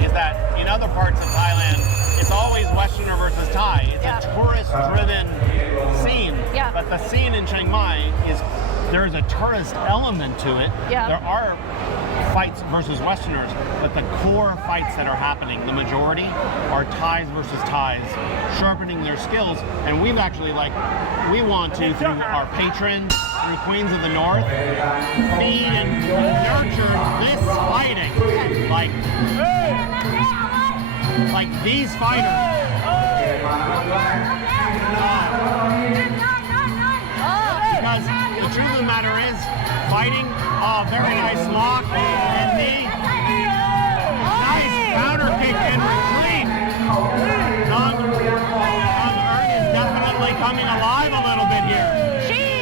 is that in other parts of Thailand, it's always Westerner versus Thai. It's a tourist-driven scene. Yeah. But the scene in Chiang Mai there's a tourist element to it. Yeah. There are fights versus Westerners, but the core fights that are happening, the majority, are Thais versus Thais, sharpening their skills. And we've actually, we want to, through our patrons, through Queens of the North, feed and nurture this fighting. Like these fighters. Because the truth of the matter is, fighting, very nice lock and knee. Nice counter kick and retreat. Nong Earn is definitely coming alive a little bit here.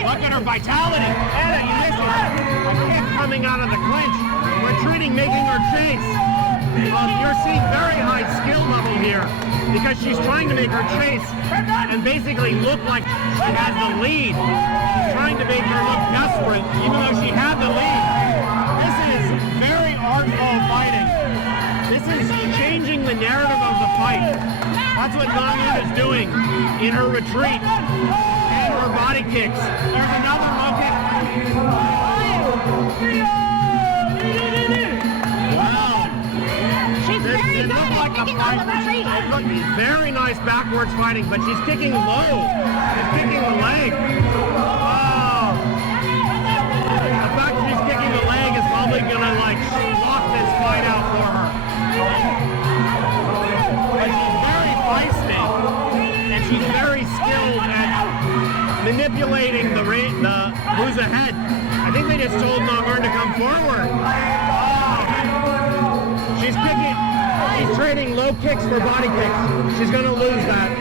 Look at her vitality. Anna, you missed her. A kick coming out of the clinch. Retreating, making her chase. You're seeing very high skill level here because she's trying to make her chase and basically look like she has the lead. She's trying to make her look desperate even though she had the lead. This is very artful fighting. This is changing the narrative of the fight. That's what Nong Earn is doing in her retreat and her body kicks. There's another low kick. Very good at kicking on the retreat. Very nice backwards fighting, but she's kicking low. She's kicking the leg. Wow. The fact that she's kicking the leg is probably gonna lock this fight out for her. But she's very feisty, and she's very skilled at manipulating the who's ahead. I think they just told Nong Earn to come forward. low kicks for body kicks. She's going to lose that.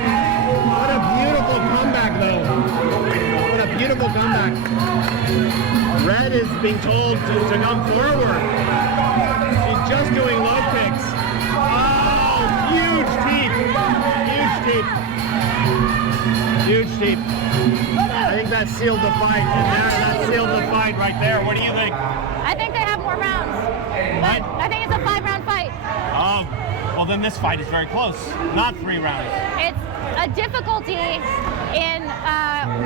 What a beautiful comeback, though. What a beautiful comeback. Red is being told to come forward. She's just doing low kicks. Oh, huge teeth. Huge teeth. Huge teeth. I think that sealed the fight. And that sealed the fight right there. What do you think? I think they have more rounds. What? I think it's a 5-round fight. Oh, well then this fight is very close. Not 3 rounds. It's a difficulty in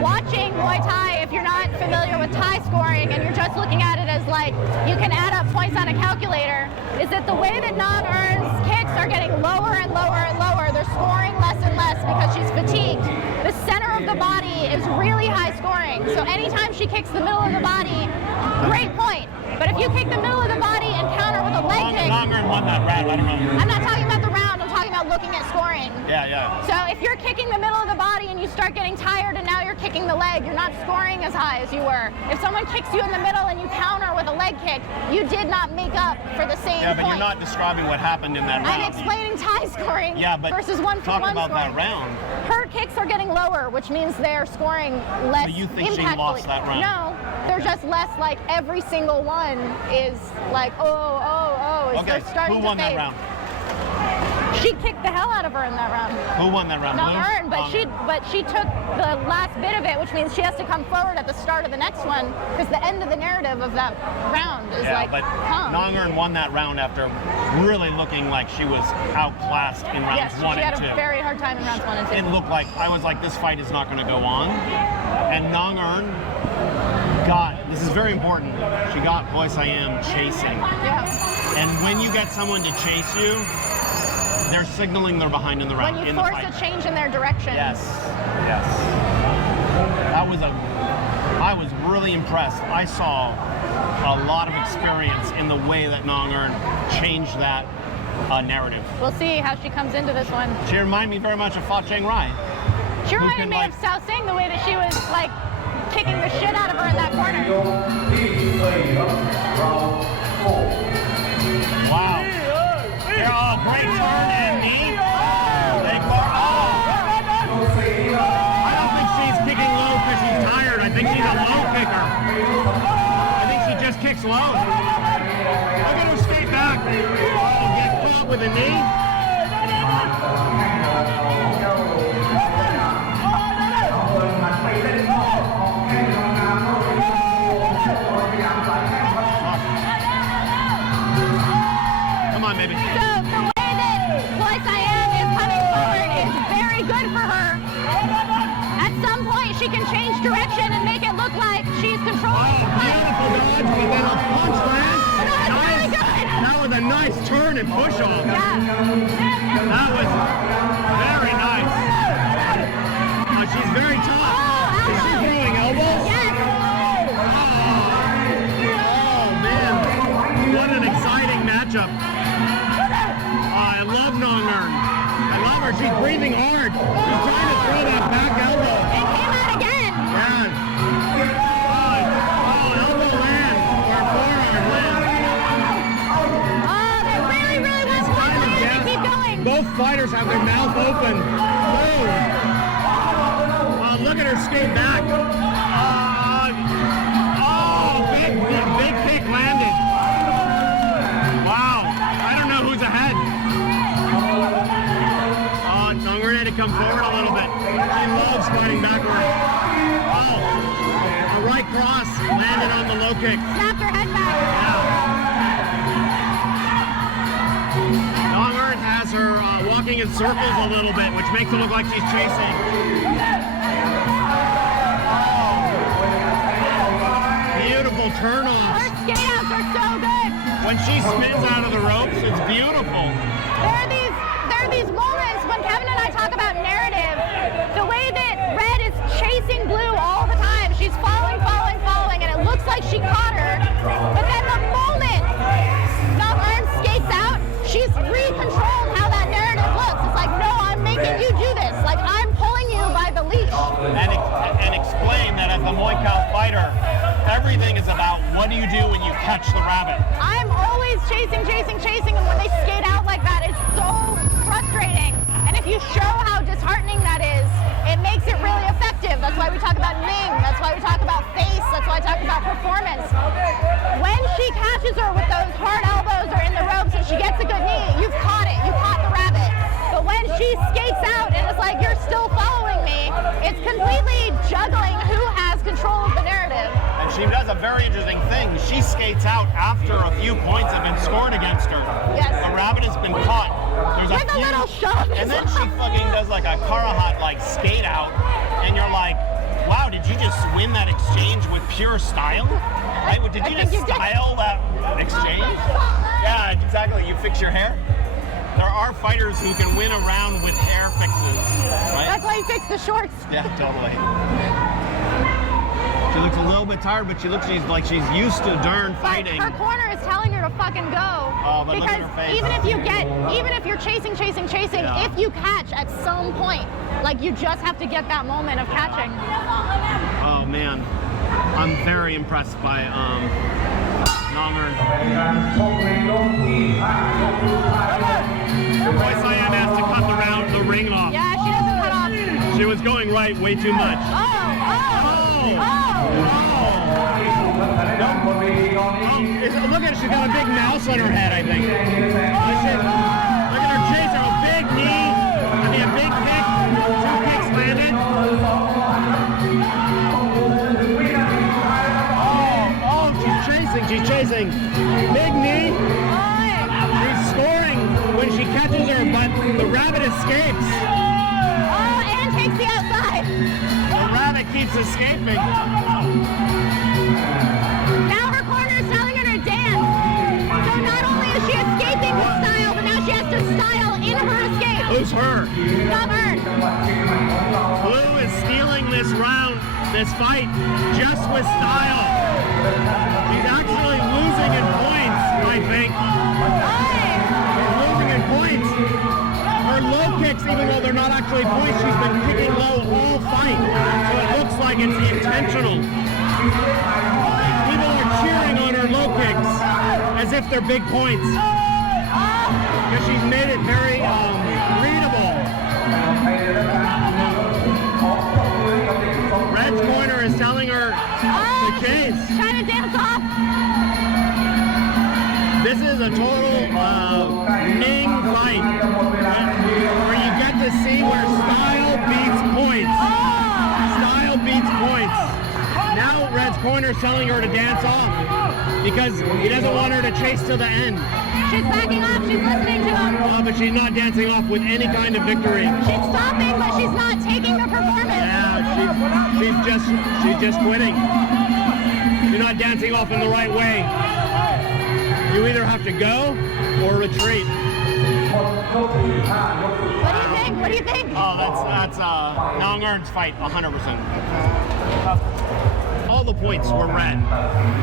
watching Muay Thai if you're not familiar with Thai scoring and you're just looking at it as like you can add up points on a calculator, is that the way that Nong Earn's kicks are getting lower and lower and lower. They're scoring less and less because she's fatigued. The center of the body is really high scoring. So anytime she kicks the middle of the body, great point. But if you kick the middle of the body and counter with a leg kick... Nong Earn won that round, I don't know. I'm not talking about the round, I'm talking about looking at scoring. Yeah. So if you're kicking the middle of the body and you start getting tired and now you're kicking the leg, you're not scoring as high as you were. If someone kicks you in the middle and you counter with a leg kick, you did not make up for the same Yeah, but point. you're not describing what happened in that round. I'm explaining Thai scoring versus one for talk one about scoring. that round. Her kicks are getting lower, which means they're scoring less So you think she impactfully. lost that round? No, they're just less like every single one is like, as Okay, they're starting who won to that fade. round? She kicked the hell out of her in that round. Who won that round? Not Blue? her, but she took the last bit of it, which means she has to come forward at the start of the next one because the end of the narrative of that round is but Nong Earn won that round after really looking like she was outclassed in rounds 1 she had and 2. a very hard time in rounds 1 and 2. It looked like, I was like, this fight is not going to go on. And Nong Earn this is very important, she got Voice I Am chasing. Yeah. And when you get someone to chase you, they're signaling they're behind in the round. When you in force the fight. a change in their direction. Yes. I was really impressed. I saw a lot of experience in the way that Nong Earn changed that narrative. We'll see how she comes into this one. She reminded me very much of Fa Cheng Rai. She reminded me of Saosing, the way that she was like kicking the shit out of her in that corner. Wow. Great turn and knee. I don't think she's kicking low because she's tired. I think she's a low kicker. I think she just kicks low. Look at her skate back. Get caught with a knee. Come on, baby. So the way that Voice I Am is coming forward is very good for her. At some point, she can change direction and make it look like she's controlling the fight. Beautiful dodge, but then a punch lands. That's really good. That was a nice turn and push off. Yeah. That was very nice. She's very tough. Is she throwing elbows? Yes. Oh, man. What an exciting matchup. I love Nong Earn. I love her. She's breathing hard. She's trying to throw that back elbow. It came out again. Yeah. Elbow lands. Or forearm lands. They really, really want to keep going. Both fighters have their mouth open. Look at her skate back. Big kick landed. Wow. I don't know who's ahead. Nong Earn had to come forward a little bit. She loves fighting backward. A right cross landed on the low kick. Snapped her head back. Yeah. Nong Earn has her walking in circles a little bit, which makes it look like she's chasing. Beautiful turnoffs. Her skate outs are so good. When she spins out of the ropes, it's beautiful. There are these moments when Kevin and I talk about narrative, the way that Red is chasing Blue all the time. She's following, and it looks like she caught her. But then the moment Nong Earn skates out, she's recontrolled how that narrative looks. It's like, no, I'm making you do this. Like, I'm pulling you by the leash. And explain that as a Muay Thai fighter, everything is about what do you do when you catch the rabbit. I'm always chasing, and when they skate out like that, it's so talk about Ning. That's why we talk about face. That's why I talk about performance. When she catches her with those hard elbows or in the ropes and she gets a good knee, you've caught it. You caught the rabbit. But when she skates out and it's like, you're still following me, it's completely juggling who has control of the narrative. And she does a very interesting thing. She skates out after a few points have been scored against her. Yes. The rabbit has been caught. There's With a little shove. And then she fucking does like a Karahat like skate out, and you're like, wow, did you just win that exchange with pure style? Right? Did you just style that exchange? Yeah, exactly. You fix your hair. There are fighters who can win a round with hair fixes. Right? That's why you fix the shorts. Yeah, totally. She looks a little bit tired, but she looks like she's used to darn fighting. Her corner is telling her to fucking go. Oh, but because look at her face. even if you're chasing, Yeah. if you catch at some point, like you just have to get that moment of catching. Oh man, I'm very impressed by Nonger. Boy Siam has to cut the ring off. Yeah, she doesn't cut off. She was going right way too much. Look at her, she's got a big mouse on her head, I think. Look at her chaser, a big knee, I mean a big kick, 2 kicks landed. She's chasing. Big knee. She's scoring when she catches her, but the rabbit escapes. Oh, and takes the outside. The rabbit keeps escaping. Now her corner is telling her to dance. So not only is she escaping with style, but now she has to style in her escape. Who's her? Stubborn. Blue is stealing this round, this fight, just with style. She's actually losing in points, I think. She's losing in points. Her low kicks, even though they're not actually points, she's been kicking low all fight. So it looks like it's intentional. People are cheering on her low kicks as if they're big points. Because she's made it very readable. Red's corner is telling her to chase. She's trying to dance off. This is a total Ning fight where you get to see where style beats points. Style beats points. Now Red's corner is telling her to dance off because he doesn't want her to chase till the end. She's backing off. She's listening to him. But she's not dancing off with any kind of victory. She's stopping, but she's not taking the performance. Yeah, she's just quitting. You're not dancing off in the right way. You either have to go or retreat. What do you think? Oh, that's Nongern's fight, 100%. All the points were red.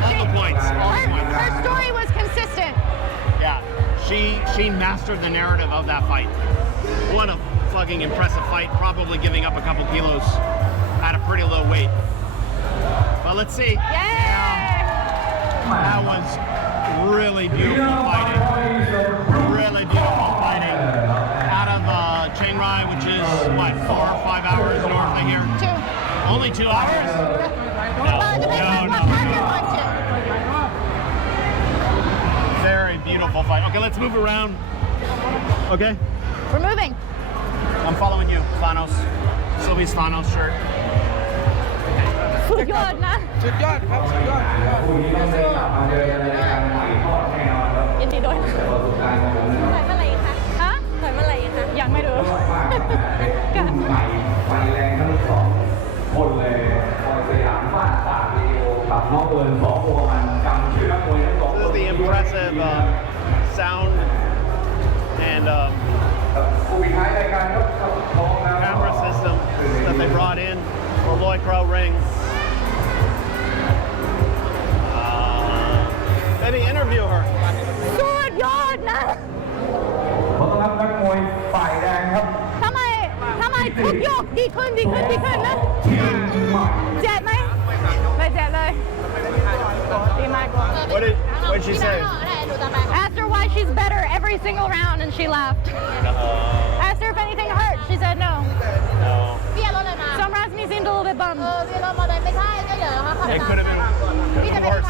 All the points. Her story was consistent. Yeah, she mastered the narrative of that fight. What a fucking impressive fight. Probably giving up a couple kilos at a pretty low weight. But let's see. Yay! That was really beautiful fighting. Really beautiful fighting. Out of Chiang Rai, which is what, 4 or 5 hours north of here? 2. Only 2 hours? Well, it depends on what part you're going to. Very beautiful fight. Okay, let's move around. Okay? We're moving. I'm following you, Thanos. Sylvie's Thanos shirt. สุดยอดนะ สุดยอดครับสุดยอด ยินดีด้วยต่อยเมื่อไหร่คะฮะต่อยเมื่อไหร่คะยังไม่รู้ ไฟแรงทั้งสองคนเลยคอยสยามฟาดจากวิดีโอกับน้องเอิญสองตัวมันจำชื่อนักมวยทั้งสอง This is the impressive sound and ผู้ปิดท้ายรายการครับทองนะ camera system that they brought in for Lloyd Crow Ring. Maybe interview her. สุดยอดนะ ขอต้อนรับนักมวยฝ่ายแดงครับ ทำไมทุกยกดีขึ้นนะเจ็บไหมไม่เจ็บเลยดีมาก What did she say? Asked her why she's better every single round and she laughed. I asked her if anything hurt. She said no. No. So Rasmi seemed a little bit bummed. It could have been worse.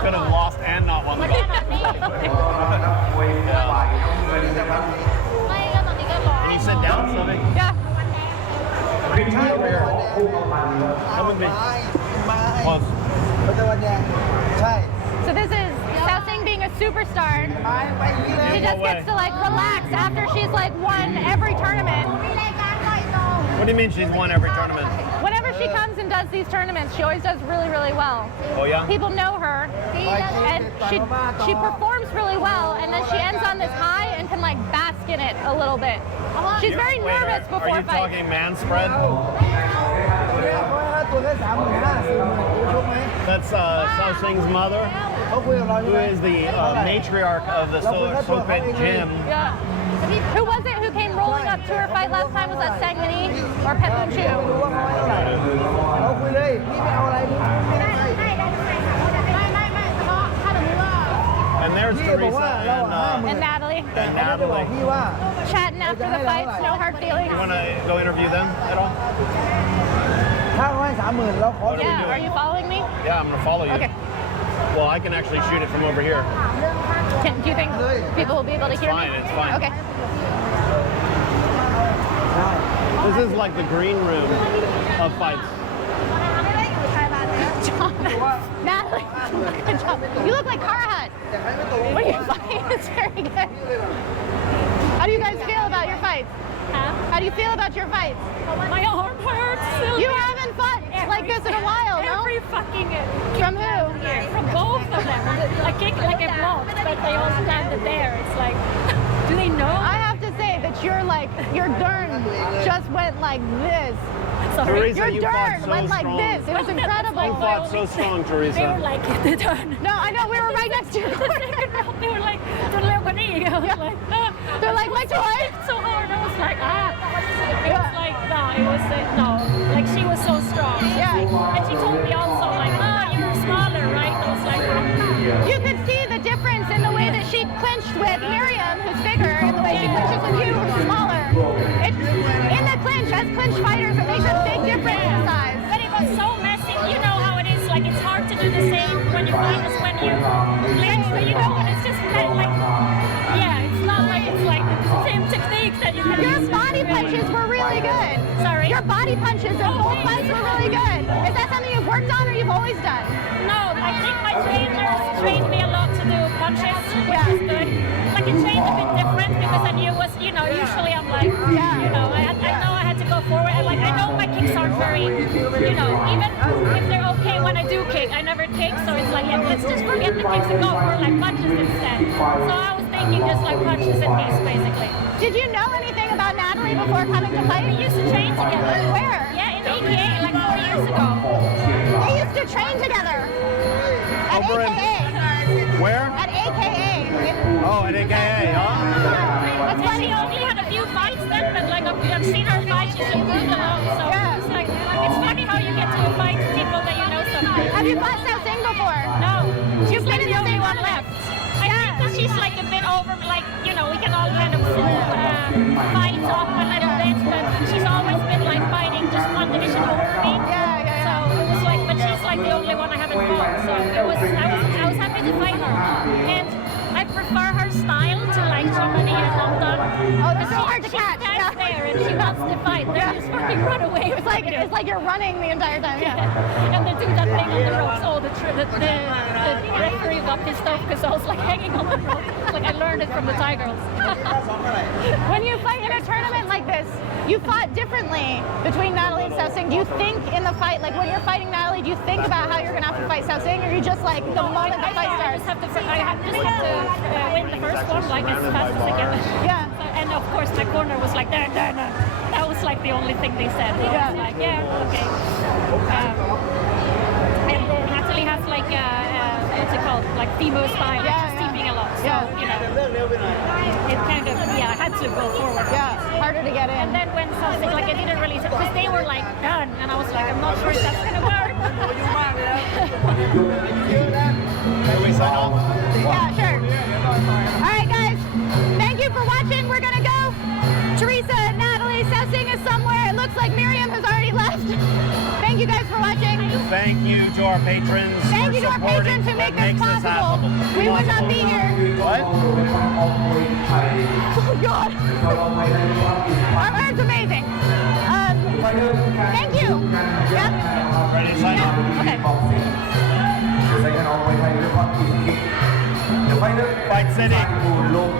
Could have lost and not won the belt. Can you sit down, Sylvie? Yeah. Come with me. Close. So this is Saosing being a superstar. She just gets to like relax after she's like won every tournament. What do you mean she's won every tournament? Whenever she comes and does these tournaments, she always does really, really well. Oh yeah? People know her, and she performs really well, and then she ends on this high and can like bask in it a little bit. She's very nervous Are before you fights. talking man spread? That's Saosing's mother, who is the matriarch of the Sopet gym. Yeah. Who was it who came rolling up to her fight last time? Was that Sangmini or Pepunchu? And there's Teresa And Natalie. and Natalie. Chatting after the fights, no hard feelings. You want to go interview them at all? Yeah, are you following me? Yeah, I'm going to follow you. Okay. Well, I can actually shoot it from over here. Do you think people will be able to hear fine, me? it's fine. Okay. This is like the green room of fights. Natalie, good job. You look like Carhat. What are you fighting? It's very good. How do you guys feel about your fights? Huh? How do you feel about your fights? My arm hurts. Sylvie. You haven't fought like this in a while, no? Every fucking From who? from both of them. I kick like a blocked, but they all standed there. It's like, do they know? I have to say that your dern just went like this. Sorry. Teresa, Your you fought dern so went like strong. this. It was incredible. You fought so strong, They were Teresa. like, the turn. No, I know. We were right next to you. They were like, the Lebanese. I was like, They're like, my toy. so hard. I was like, ah. It was like, no, it was, no. Like, she was so strong. Yeah. And she told me also, like, oh, you're smaller, right? I was like, You could see the difference in the way that she clinched with Miriam, who's bigger, and the way she clinches with you, who's smaller. In the clinch, as clinch fighters, it makes a big difference in size. but it was so messy. You know how it is. Like, it's hard to do the same when you fight as when you clinch. But you know what? It's just like, yeah, it's not like it's like the same technique that you can Your use. body punches were really good. Sorry? Your body punches in both fights were really good. Is that something you've worked on or you've always done? No, I think my trainers trained me a lot to do punches, which is good. Like it trained a bit different because I knew was, usually I'm like, I know I had to go forward. And like I know my kicks aren't very, even if they're okay when I do kick, I never kick. So it's like, let's just forget the kicks and go for like punches instead. So I was thinking just like punches and knees basically. Did you know anything about Natalie before coming to fight? We used to train together. Where? Yeah, in AKA like 4 years ago. They used to train together. At Over in- AKA. Where? At AKA. Oh, at AKA, huh? That's why she only had a few fights then, but like I've seen her fight, she's improved a lot. So it's like it's funny how you get to fight people that you know something. Have you fought Saosing before? No, You've been in the the only same one left. I think that she's like a bit over, like we can all kind of fight off a little bit, but she's always been like fighting just one division over me. So it was like, but she's like the only one I haven't fought. So I was happy to fight her, and I prefer her style to like somebody in London. Oh, they're so hard to She catch. stands there and she wants to fight. They just fucking run away. It's like you're running the entire time. Yeah. And they do that thing on the ropes. Oh, the referee got pissed off because I was like hanging on the rope. Like I learned it from the Thai girls. When you fight in a tournament like this, you fought differently between Natalie and Saosing. Do you think in the fight, like when you're fighting Natalie, do you think about how you're gonna have to fight Saosing, or you just like the moment the fight I starts? just have to win the first one like as fast as I can. Yeah. And of course my corner was like there. That was like the only thing they said. I was like, yeah, okay. And Natalie has like what's it called? Like female style. She's teaming a lot. So it kind of I had to go forward. Yeah, harder to get in. And then when something like I didn't really because they were like done and I was like I'm not sure if that's gonna work. Can we sign off? Yeah, sure. All right, guys. Thank you for watching. We're gonna go. looks like Miriam has already left. Thank you guys for watching. Thank you to our patrons. Thank you to our supporting patrons who what make this makes possible. happen. We would not be here. What? Oh God. Our arm's amazing. Thank you. Yep. Ready to sign off? Okay. Fight City.